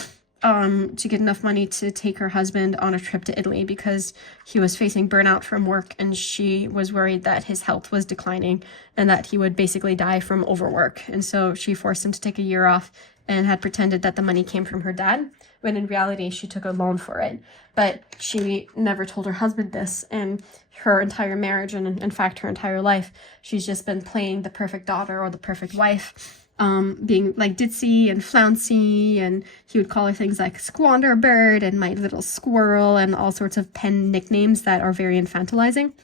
to get enough money to take her husband on a trip to Italy, because he was facing burnout from work, and she was worried that his health was declining and that he would basically die from overwork. And so she forced him to take a year off and had pretended that the money came from her dad, when in reality she took a loan for it. But she never told her husband this, and her entire marriage, and in fact her entire life, she's just been playing the perfect daughter or the perfect wife, being like ditzy and flouncy, and he would call her things like Squander Bird and My Little Squirrel and all sorts of pen nicknames that are very infantilizing.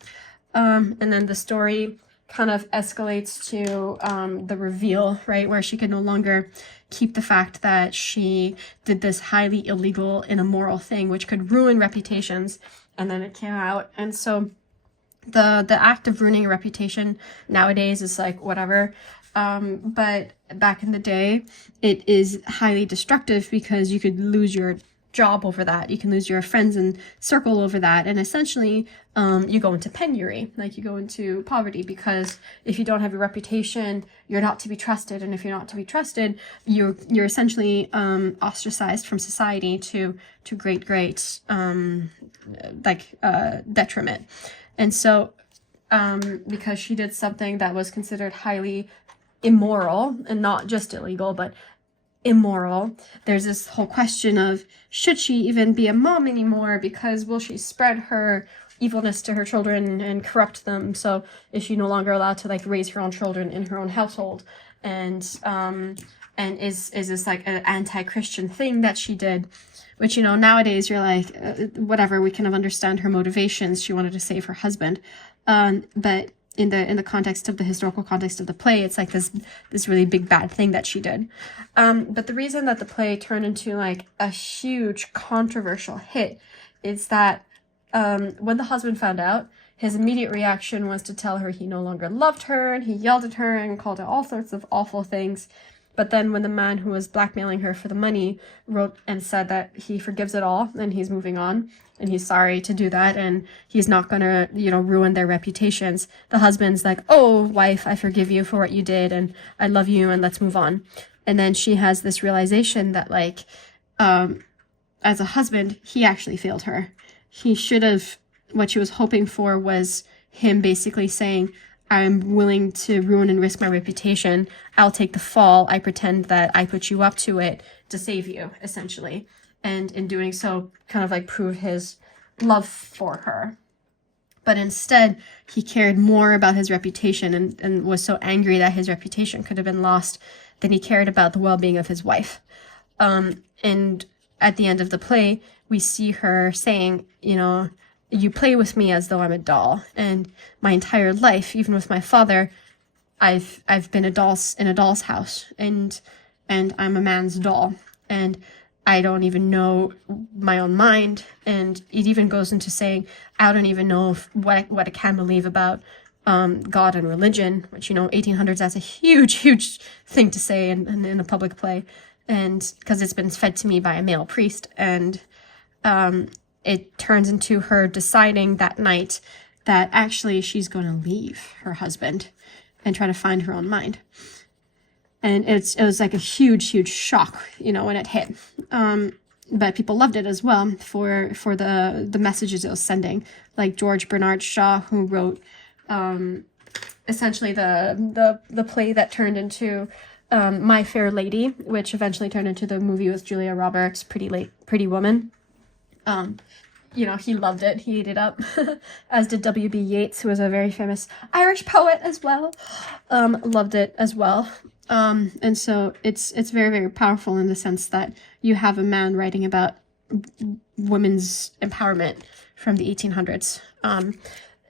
And then the story kind of escalates to the reveal, right, where she could no longer keep the fact that she did this highly illegal and immoral thing, which could ruin reputations, and then it came out. And so the act of ruining a reputation nowadays is like whatever, but back in the day it is highly destructive, because you could lose your job over that, you can lose your friends and circle over that, and essentially you go into penury, like you go into poverty, because if you don't have a reputation, you're not to be trusted, and if you're not to be trusted, you're essentially ostracized from society to great detriment. And so because she did something that was considered highly immoral, and not just illegal but immoral, there's this whole question of, should she even be a mom anymore, because will she spread her evilness to her children and corrupt them? So is she no longer allowed to like raise her own children in her own household? And is this like an anti-Christian thing that she did? Which, you know, nowadays you're like, whatever, we kind of understand her motivations. She wanted to save her husband. But in the context of the historical context of the play, it's like this really big bad thing that she did. But the reason that the play turned into like a huge controversial hit is that when the husband found out, his immediate reaction was to tell her he no longer loved her, and he yelled at her and called her all sorts of awful things. But then when the man who was blackmailing her for the money wrote and said that he forgives it all and he's moving on and he's sorry to do that and he's not gonna, ruin their reputations, the husband's like, oh, wife, I forgive you for what you did and I love you and let's move on. And then she has this realization that as a husband, he actually failed her. He should have, what she was hoping for was him basically saying, I'm willing to ruin and risk my reputation. I'll take the fall. I pretend that I put you up to it to save you, essentially. And in doing so, kind of like prove his love for her. But instead, he cared more about his reputation and was so angry that his reputation could have been lost than he cared about the well-being of his wife. And at the end of the play, we see her saying, you know, you play with me as though I'm a doll. And my entire life, even with my father, I've been in a doll's house, and I'm a man's doll. And I don't even know my own mind. And it even goes into saying, I don't even know what I can believe about God and religion, which, you know, 1800s, that's a huge thing to say in a public play. And because it's been fed to me by a male priest. And it turns into her deciding that night that actually she's going to leave her husband and try to find her own mind. And it was like a huge shock, you know, when it hit. But people loved it as well for the messages it was sending. Like George Bernard Shaw, who wrote essentially the play that turned into My Fair Lady, which eventually turned into the movie with Julia Roberts, Pretty Woman. You know, he loved it. He ate it up, as did W.B. Yeats, who was a very famous Irish poet as well. Loved it as well. And so it's very powerful in the sense that you have a man writing about women's empowerment from the 1800s.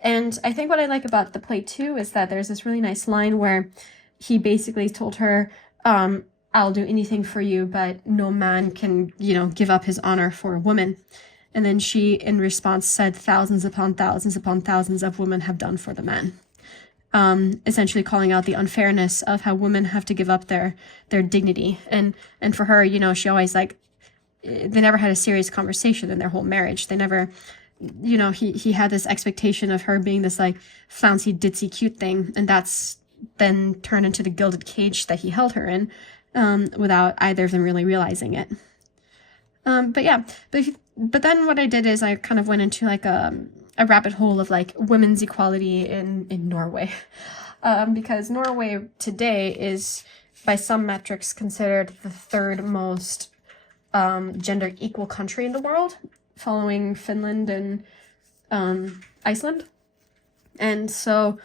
And I think what I like about the play too is that there's this really nice line where he basically told her, I'll do anything for you, but no man can, you know, give up his honor for a woman. And then she, in response, said, thousands upon thousands of women have done for the man. Essentially calling out the unfairness of how women have to give up their dignity. And for her, you know, she always they never had a serious conversation in their whole marriage. They never, you know, he had this expectation of her being this like flouncy, ditzy, cute thing. And that's then turned into the gilded cage that he held her in, without either of them really realizing it. But then what I did is I kind of went into like a rabbit hole of like women's equality in Norway, because Norway today is by some metrics considered the third most gender equal country in the world, following Finland and Iceland. And so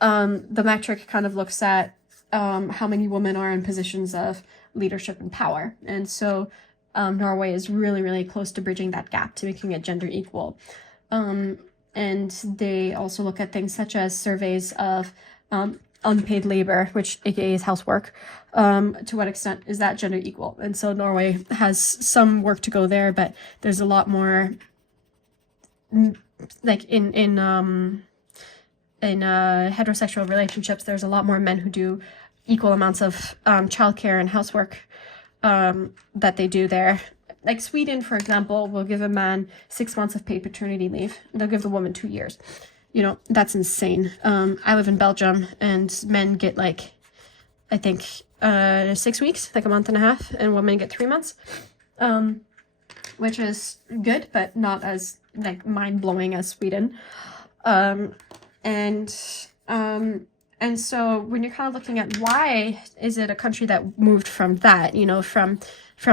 the metric kind of looks at how many women are in positions of leadership and power. And so Norway is really close to bridging that gap to making it gender equal. And they also look at things such as surveys of unpaid labor, which aka is housework. To what extent is that gender equal? And so Norway has some work to go there, but there's a lot more like in heterosexual relationships, there's a lot more men who do equal amounts of childcare and housework that they do there. Like Sweden, for example, will give a man 6 months of paid paternity leave. They'll give the woman 2 years. You know, that's insane. I live in Belgium, and men get like, I think, 6 weeks, like a month and a half, and women get 3 months, which is good, but not as like mind-blowing as Sweden. And so when you're kind of looking at why is it a country that moved from that, you know, from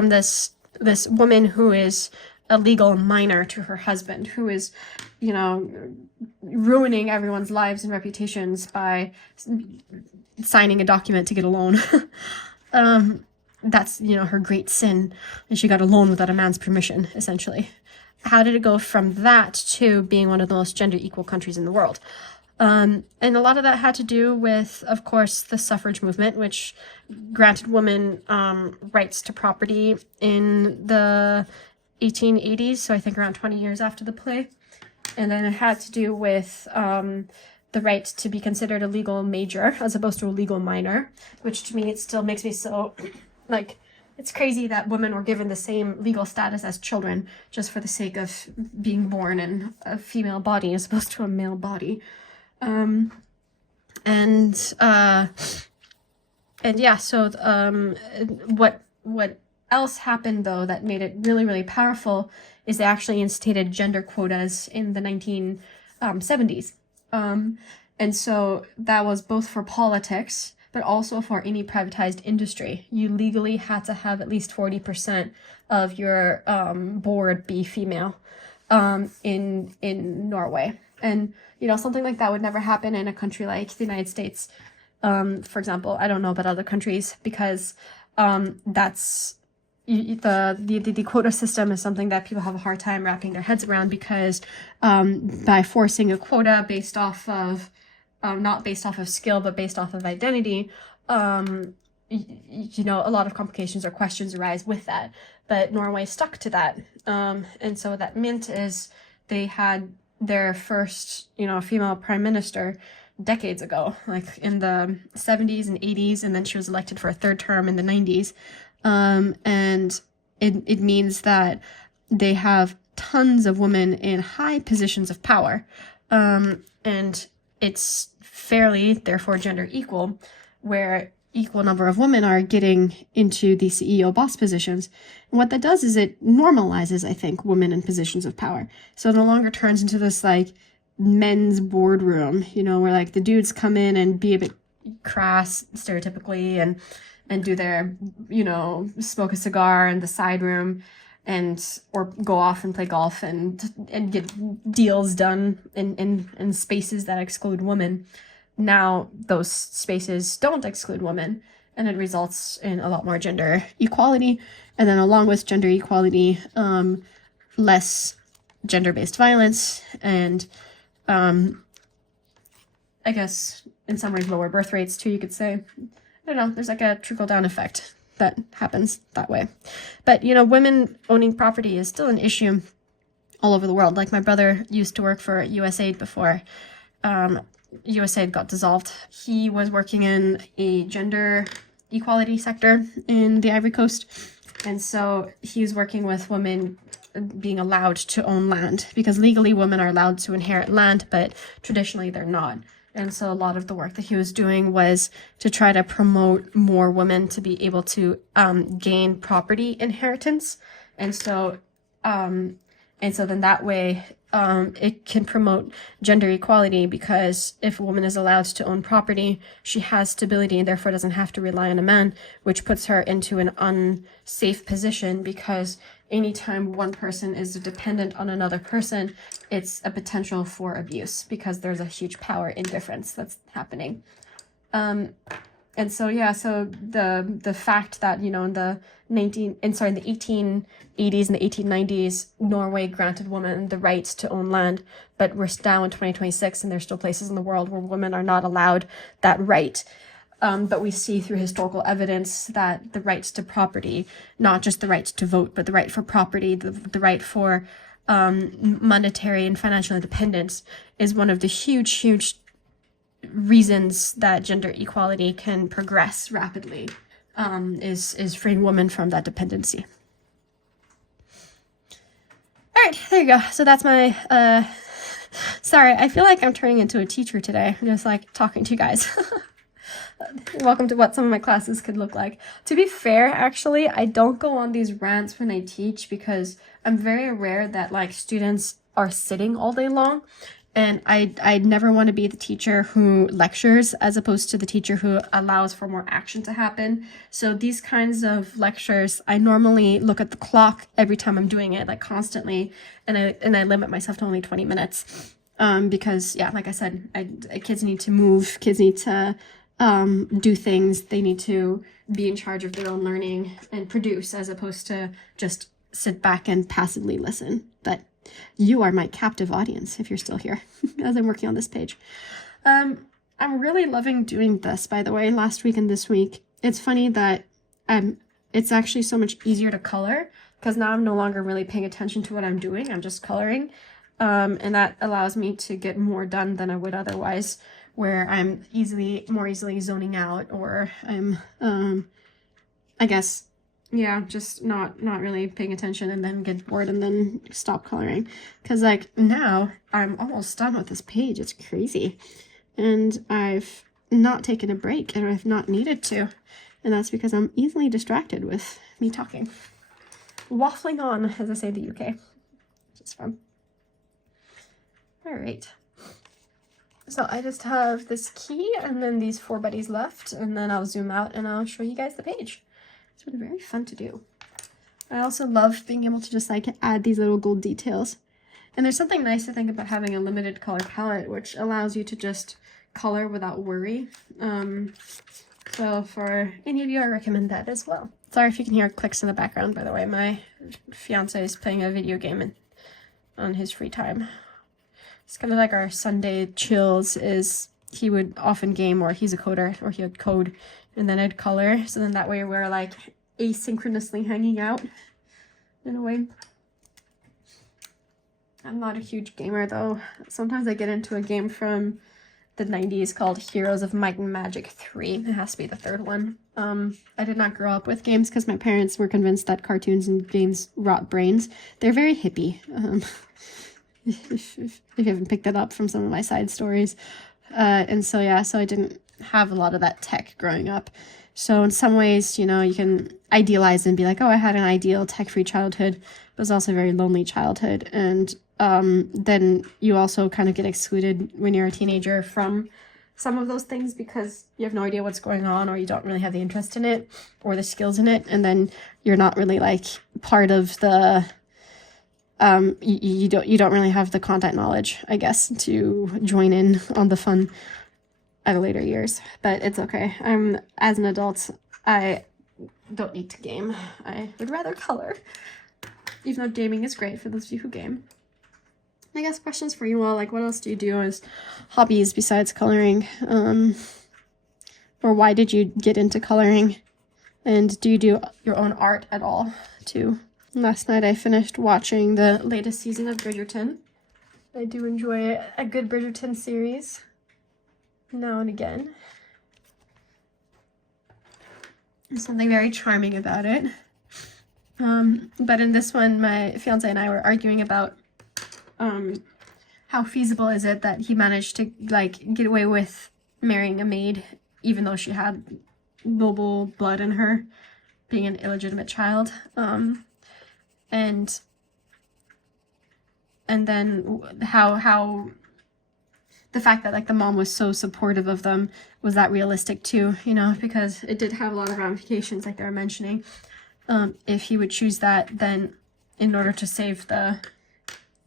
this woman who is a legal minor to her husband, who is, you know, ruining everyone's lives and reputations by signing a document to get a loan. That's, you know, her great sin. And she got a loan without a man's permission, essentially. How did it go from that to being one of the most gender equal countries in the world? And a lot of that had to do with, of course, the suffrage movement, which granted women rights to property in the 1880s, so I think around 20 years after the play. And then it had to do with the right to be considered a legal major as opposed to a legal minor, which to me, it still makes me so, like, it's crazy that women were given the same legal status as children just for the sake of being born in a female body as opposed to a male body. And yeah, so what else happened, though, that made it really, really powerful is they actually instituted gender quotas in the 1970s. And so that was both for politics, but also for any privatized industry. You legally had to have at least 40% of your board be female in Norway. And, you know, something like that would never happen in a country like the United States. For example, I don't know about other countries, because that's the quota system is something that people have a hard time wrapping their heads around, because by forcing a quota based off of not based off of skill but based off of identity, you know, a lot of complications or questions arise with that. But Norway stuck to that, and so what that meant is they had their first, you know, female prime minister decades ago, like in the 70s and 80s, and then she was elected for a third term in the 90s. And it means that they have tons of women in high positions of power. And it's fairly, therefore, gender equal, where equal number of women are getting into the CEO boss positions. And what that does is it normalizes, I think, women in positions of power. So it no longer turns into this like men's boardroom, you know, where like the dudes come in and be a bit crass stereotypically and do their, you know, smoke a cigar in the side room and or go off and play golf and get deals done in spaces that exclude women. Now those spaces don't exclude women, and it results in a lot more gender equality. And then along with gender equality, less gender-based violence, and I guess in some ways lower birth rates too, you could say. I don't know, there's like a trickle-down effect that happens that way. But, you know, women owning property is still an issue all over the world. Like my brother used to work for USAID before USAID got dissolved. He was working in a gender equality sector in the Ivory Coast. And so he was working with women being allowed to own land, because legally women are allowed to inherit land, but traditionally they're not. And so a lot of the work that he was doing was to try to promote more women to be able to gain property inheritance. And so then that way it can promote gender equality, because if a woman is allowed to own property, she has stability and therefore doesn't have to rely on a man, which puts her into an unsafe position, because anytime one person is dependent on another person, it's a potential for abuse, because there's a huge power indifference that's happening. And so, yeah, so the fact that, you know, in the 1880s and the 1890s, Norway granted women the right to own land, but we're now in 2026 and there's still places in the world where women are not allowed that right. But we see through historical evidence that the rights to property, not just the right to vote, but the right for property, the right for monetary and financial independence, is one of the huge reasons that gender equality can progress rapidly, is freeing women from that dependency. All right, there you go. So that's my, sorry, I feel like I'm turning into a teacher today. I'm just like talking to you guys. Welcome to what some of my classes could look like. To be fair, actually, I don't go on these rants when I teach, because I'm very aware that like students are sitting all day long, and I never want to be the teacher who lectures as opposed to the teacher who allows for more action to happen. So these kinds of lectures, I normally look at the clock every time I'm doing it, like constantly, and I limit myself to only 20 minutes. Because yeah, like I said, kids need to move, kids need to do things, they need to be in charge of their own learning and produce, as opposed to just sit back and passively listen. But you are my captive audience if you're still here as I'm working on this page. I'm really loving doing this, by the way, last week and this week. It's funny that it's actually so much easier to color, because now I'm no longer really paying attention to what I'm doing, I'm just coloring. And that allows me to get more done than I would otherwise, where I'm more easily zoning out, or I'm, I guess, yeah, just not really paying attention, and then get bored and then stop coloring. Because like now I'm almost done with this page. It's crazy. And I've not taken a break, and I've not needed to. And that's because I'm easily distracted with me talking. Waffling on, as I say in the UK, which is fun. All right. So I just have this key and then these 4 buddies left, and then I'll zoom out and I'll show you guys the page. It's been very fun to do. I also love being able to just like add these little gold details. And there's something nice to think about having a limited color palette, which allows you to just color without worry. So for any of you, I recommend that as well. Sorry if you can hear clicks in the background, by the way. My fiance is playing a video game on his free time. It's kind of like our Sunday chills is he would often game, or he's a coder, or he would code, and then I'd color. So then that way we're like asynchronously hanging out in a way. I'm not a huge gamer though. Sometimes I get into a game from the 90s called Heroes of Might and Magic 3. It has to be the 3rd one. I did not grow up with games because my parents were convinced that cartoons and games rot brains. They're very hippie. If you haven't picked that up from some of my side stories. And so yeah, so I didn't have a lot of that tech growing up. So in some ways, you know, you can idealize and be like, oh, I had an ideal tech-free childhood, but it was also a very lonely childhood. And then you also kind of get excluded when you're a teenager from some of those things because you have no idea what's going on, or you don't really have the interest in it or the skills in it. And then you're not really like part of the, you don't really have the content knowledge, I guess, to join in on the fun at later years. But it's okay. As an adult, I don't need to game. I would rather color, even though gaming is great for those of you who game. I guess questions for you all, like what else do you do as hobbies besides coloring? Or why did you get into coloring? And do you do your own art at all too? Last night I finished watching the latest season of Bridgerton. I do enjoy a good Bridgerton series now and again. There's something very charming about it. But in this one, my fiance and I were arguing about how feasible is it that he managed to like get away with marrying a maid even though she had noble blood in her, being an illegitimate child. And then how the fact that like the mom was so supportive of them, was that realistic too, you know, because it did have a lot of ramifications like they were mentioning. If he would choose that, then in order to save the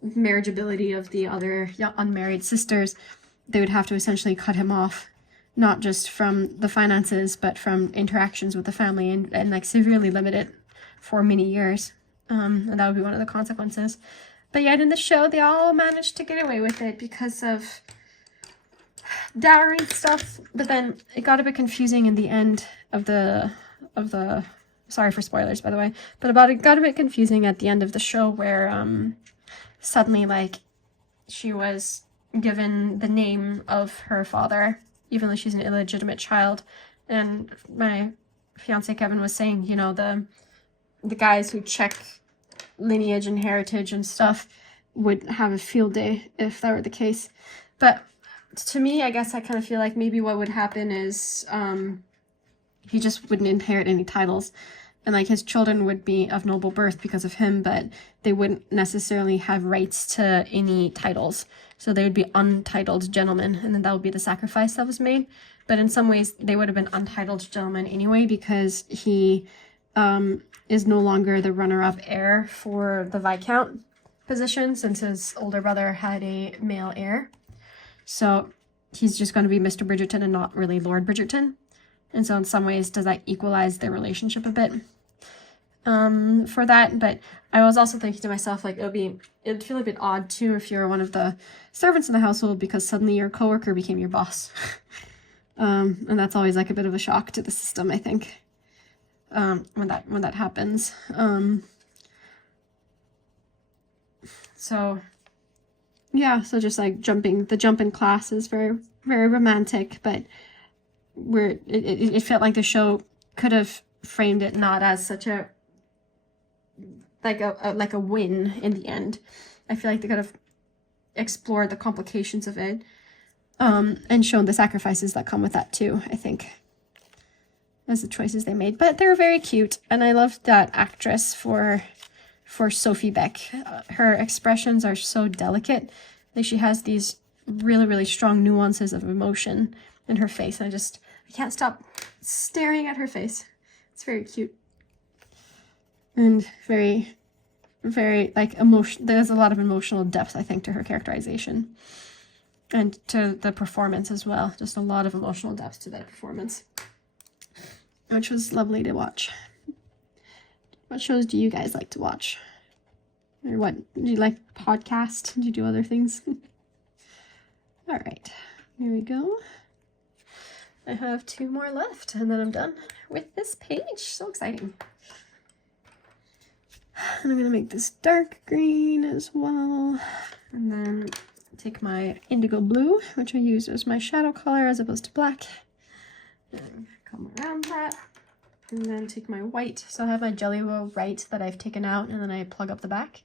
marriageability of the other unmarried sisters, they would have to essentially cut him off, not just from the finances, but from interactions with the family, and like severely limit it for many years. And that would be one of the consequences. But yet in the show, they all managed to get away with it because of dowry stuff. But then it got a bit confusing in the end of the sorry for spoilers, by the way, but it got a bit confusing at the end of the show where suddenly like she was given the name of her father, even though she's an illegitimate child. And my fiance Kevin was saying, you know, the guys who check lineage and heritage and stuff would have a field day if that were the case. But to me, I guess I kind of feel like maybe what would happen is he just wouldn't inherit any titles, and like his children would be of noble birth because of him, but they wouldn't necessarily have rights to any titles. So they would be untitled gentlemen, and then that would be the sacrifice that was made. But in some ways, they would have been untitled gentlemen anyway, because he is no longer the runner-up heir for the Viscount position, since his older brother had a male heir. So he's just going to be Mr. Bridgerton and not really Lord Bridgerton. And so in some ways, does that equalize their relationship a bit for that? But I was also thinking to myself, like, it'd feel a bit odd too if you're one of the servants in the household because suddenly your coworker became your boss. And that's always like a bit of a shock to the system, I think, when that happens. So yeah, so just like the jump in class is very, very romantic, but it felt like the show could have framed it not as such a win in the end. I feel like they could have explored the complications of it, and shown the sacrifices that come with that too, I think. as the choices they made, but they're very cute, and I loved that actress for Sophie Beck. Her expressions are so delicate. Like, she has these really, really strong nuances of emotion in her face, and I can't stop staring at her face. It's very cute. And very, very, like, there's a lot of emotional depth, I think, to her characterization. And to the performance as well. Just a lot of emotional depth to that performance. Which was lovely to watch. What shows do you guys like to watch? Or what? Do you like podcast? Do you do other things? All right. Here we go. I have 2 more left, and then I'm done with this page. So exciting. And I'm going to make this dark green as well. And then take my indigo blue, which I use as my shadow color as opposed to black. And come around that. And then take my white. So I have my Jelly Roll white that I've taken out, and then I plug up the back.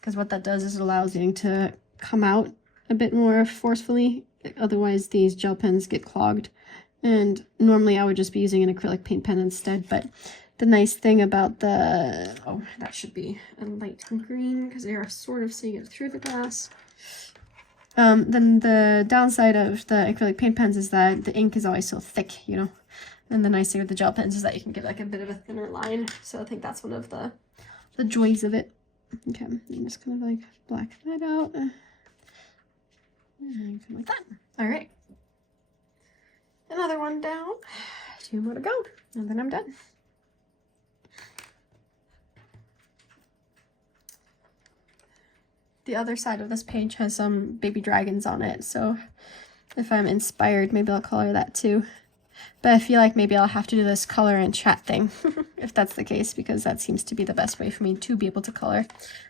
Because what that does is it allows the ink to come out a bit more forcefully. Otherwise, these gel pens get clogged. And normally I would just be using an acrylic paint pen instead, but the nice thing about the, oh, that should be a light green because they are sort of seeing it through the glass. Then the downside of the acrylic paint pens is that the ink is always so thick, you know. And the nice thing with the gel pens is that you can get like a bit of a thinner line. So I think that's one of the joys of it. Okay, I'm just kind of like black that out. And come like that. All right. Another one down, 2 more to go, and then I'm done. The other side of this page has some baby dragons on it, so if I'm inspired, maybe I'll color that too. But I feel like maybe I'll have to do this color and chat thing, if that's the case, because that seems to be the best way for me to be able to color.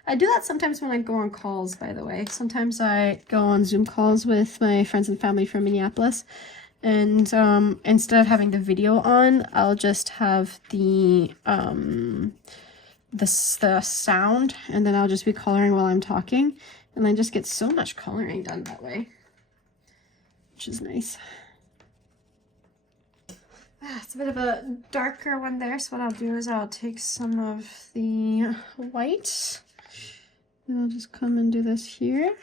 I do that sometimes when I go on calls, by the way. Sometimes I go on Zoom calls with my friends and family from Minneapolis. And instead of having the video on, I'll just have the sound, and then I'll just be coloring while I'm talking, and I just get so much coloring done that way, which is nice. It's a bit of a darker one there, so what I'll do is I'll take some of the white, and I'll just come and do this here,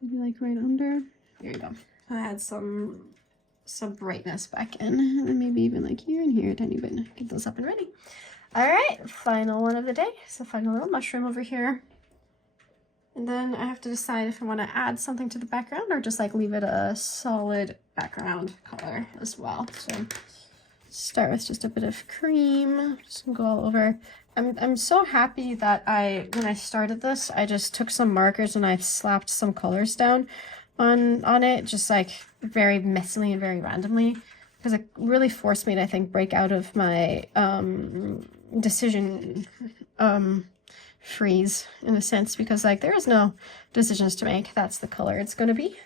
maybe like right under. There you go. I had some brightness back in, and then maybe even like here and here a tiny bit. Get those up and ready. All right, final one of the day. So final little mushroom over here. And then I have to decide if I want to add something to the background or just like leave it a solid background color as well. So start with just a bit of cream, just go all over. I'm so happy that when I started this, I just took some markers and I slapped some colors down on it, just like very messily and very randomly, because it really forced me to, I think, break out of my decision freeze in a sense, because like there is no decisions to make. That's the color it's going to be,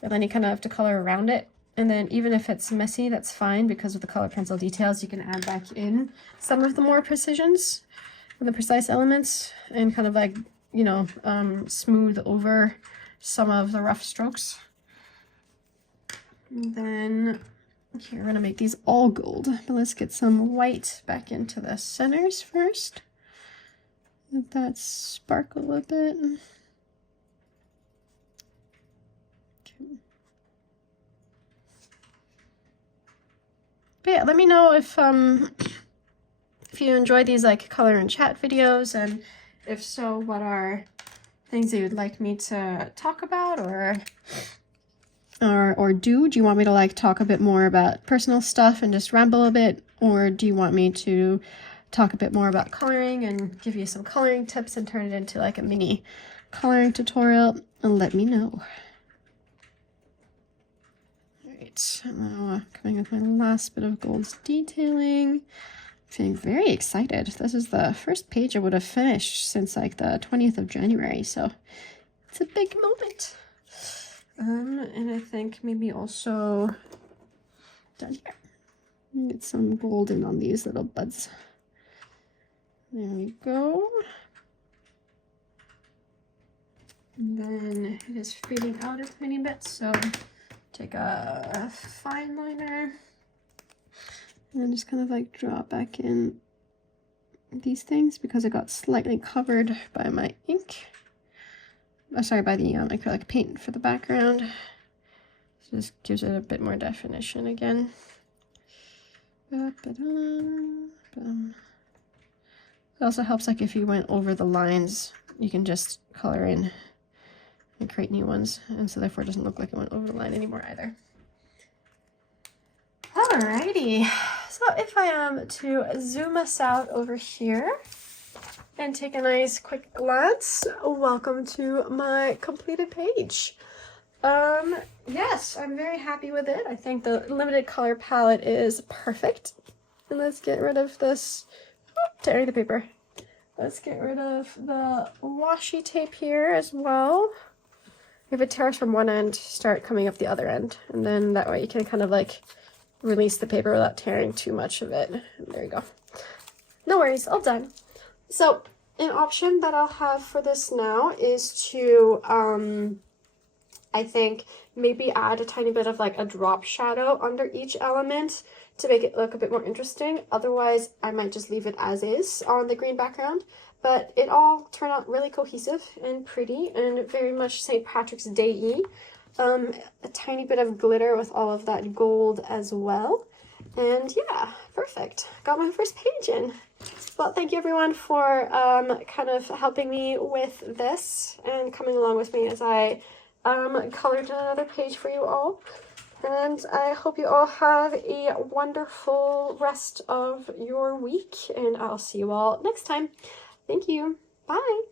and then you kind of have to color around it. And then even if it's messy, that's fine, because with the color pencil details you can add back in some of the more precisions, the precise elements, and kind of like, you know, smooth over some of the rough strokes. And then here we're going to make these all gold, but let's get some white back into the centers first. Let that sparkle a bit. Okay. But yeah, let me know if you enjoy these like color and chat videos, and if so, what are things that you'd like me to talk about or do? Do you want me to like talk a bit more about personal stuff and just ramble a bit, or do you want me to talk a bit more about coloring and give you some coloring tips and turn it into like a mini coloring tutorial? And let me know. All right, now coming with my last bit of gold detailing. Feeling very excited. This is the first page I would have finished since like the 20th of January, so it's a big moment. And I think maybe also down here. Get some golden on these little buds. There we go. And then it is fading out a tiny bit, so take a fine liner. And then just kind of like draw back in these things because it got slightly covered by my ink. Oh, sorry, by the acrylic paint for the background. So this gives it a bit more definition again. It also helps, like, if you went over the lines, you can just color in and create new ones, and so therefore it doesn't look like it went over the line anymore either. Alrighty, so if I am to zoom us out over here and take a nice quick glance, welcome to my completed page. Yes, I'm very happy with it. I think the limited color palette is perfect. And let's get rid of this, tearing the paper. Let's get rid of the washi tape here as well. If it tears from one end, start coming up the other end. And then that way you can kind of like release the paper without tearing too much of it. And there you go. No worries, all done. So an option that I'll have for this now is to, I think maybe add a tiny bit of like a drop shadow under each element to make it look a bit more interesting. Otherwise, I might just leave it as is on the green background. But it all turned out really cohesive and pretty and very much St. Patrick's Day-y. A tiny bit of glitter with all of that gold as well. And yeah, perfect. Got my first page in. Well, thank you everyone for kind of helping me with this and coming along with me as I colored another page for you all. And I hope you all have a wonderful rest of your week, and I'll see you all next time. Thank you. Bye.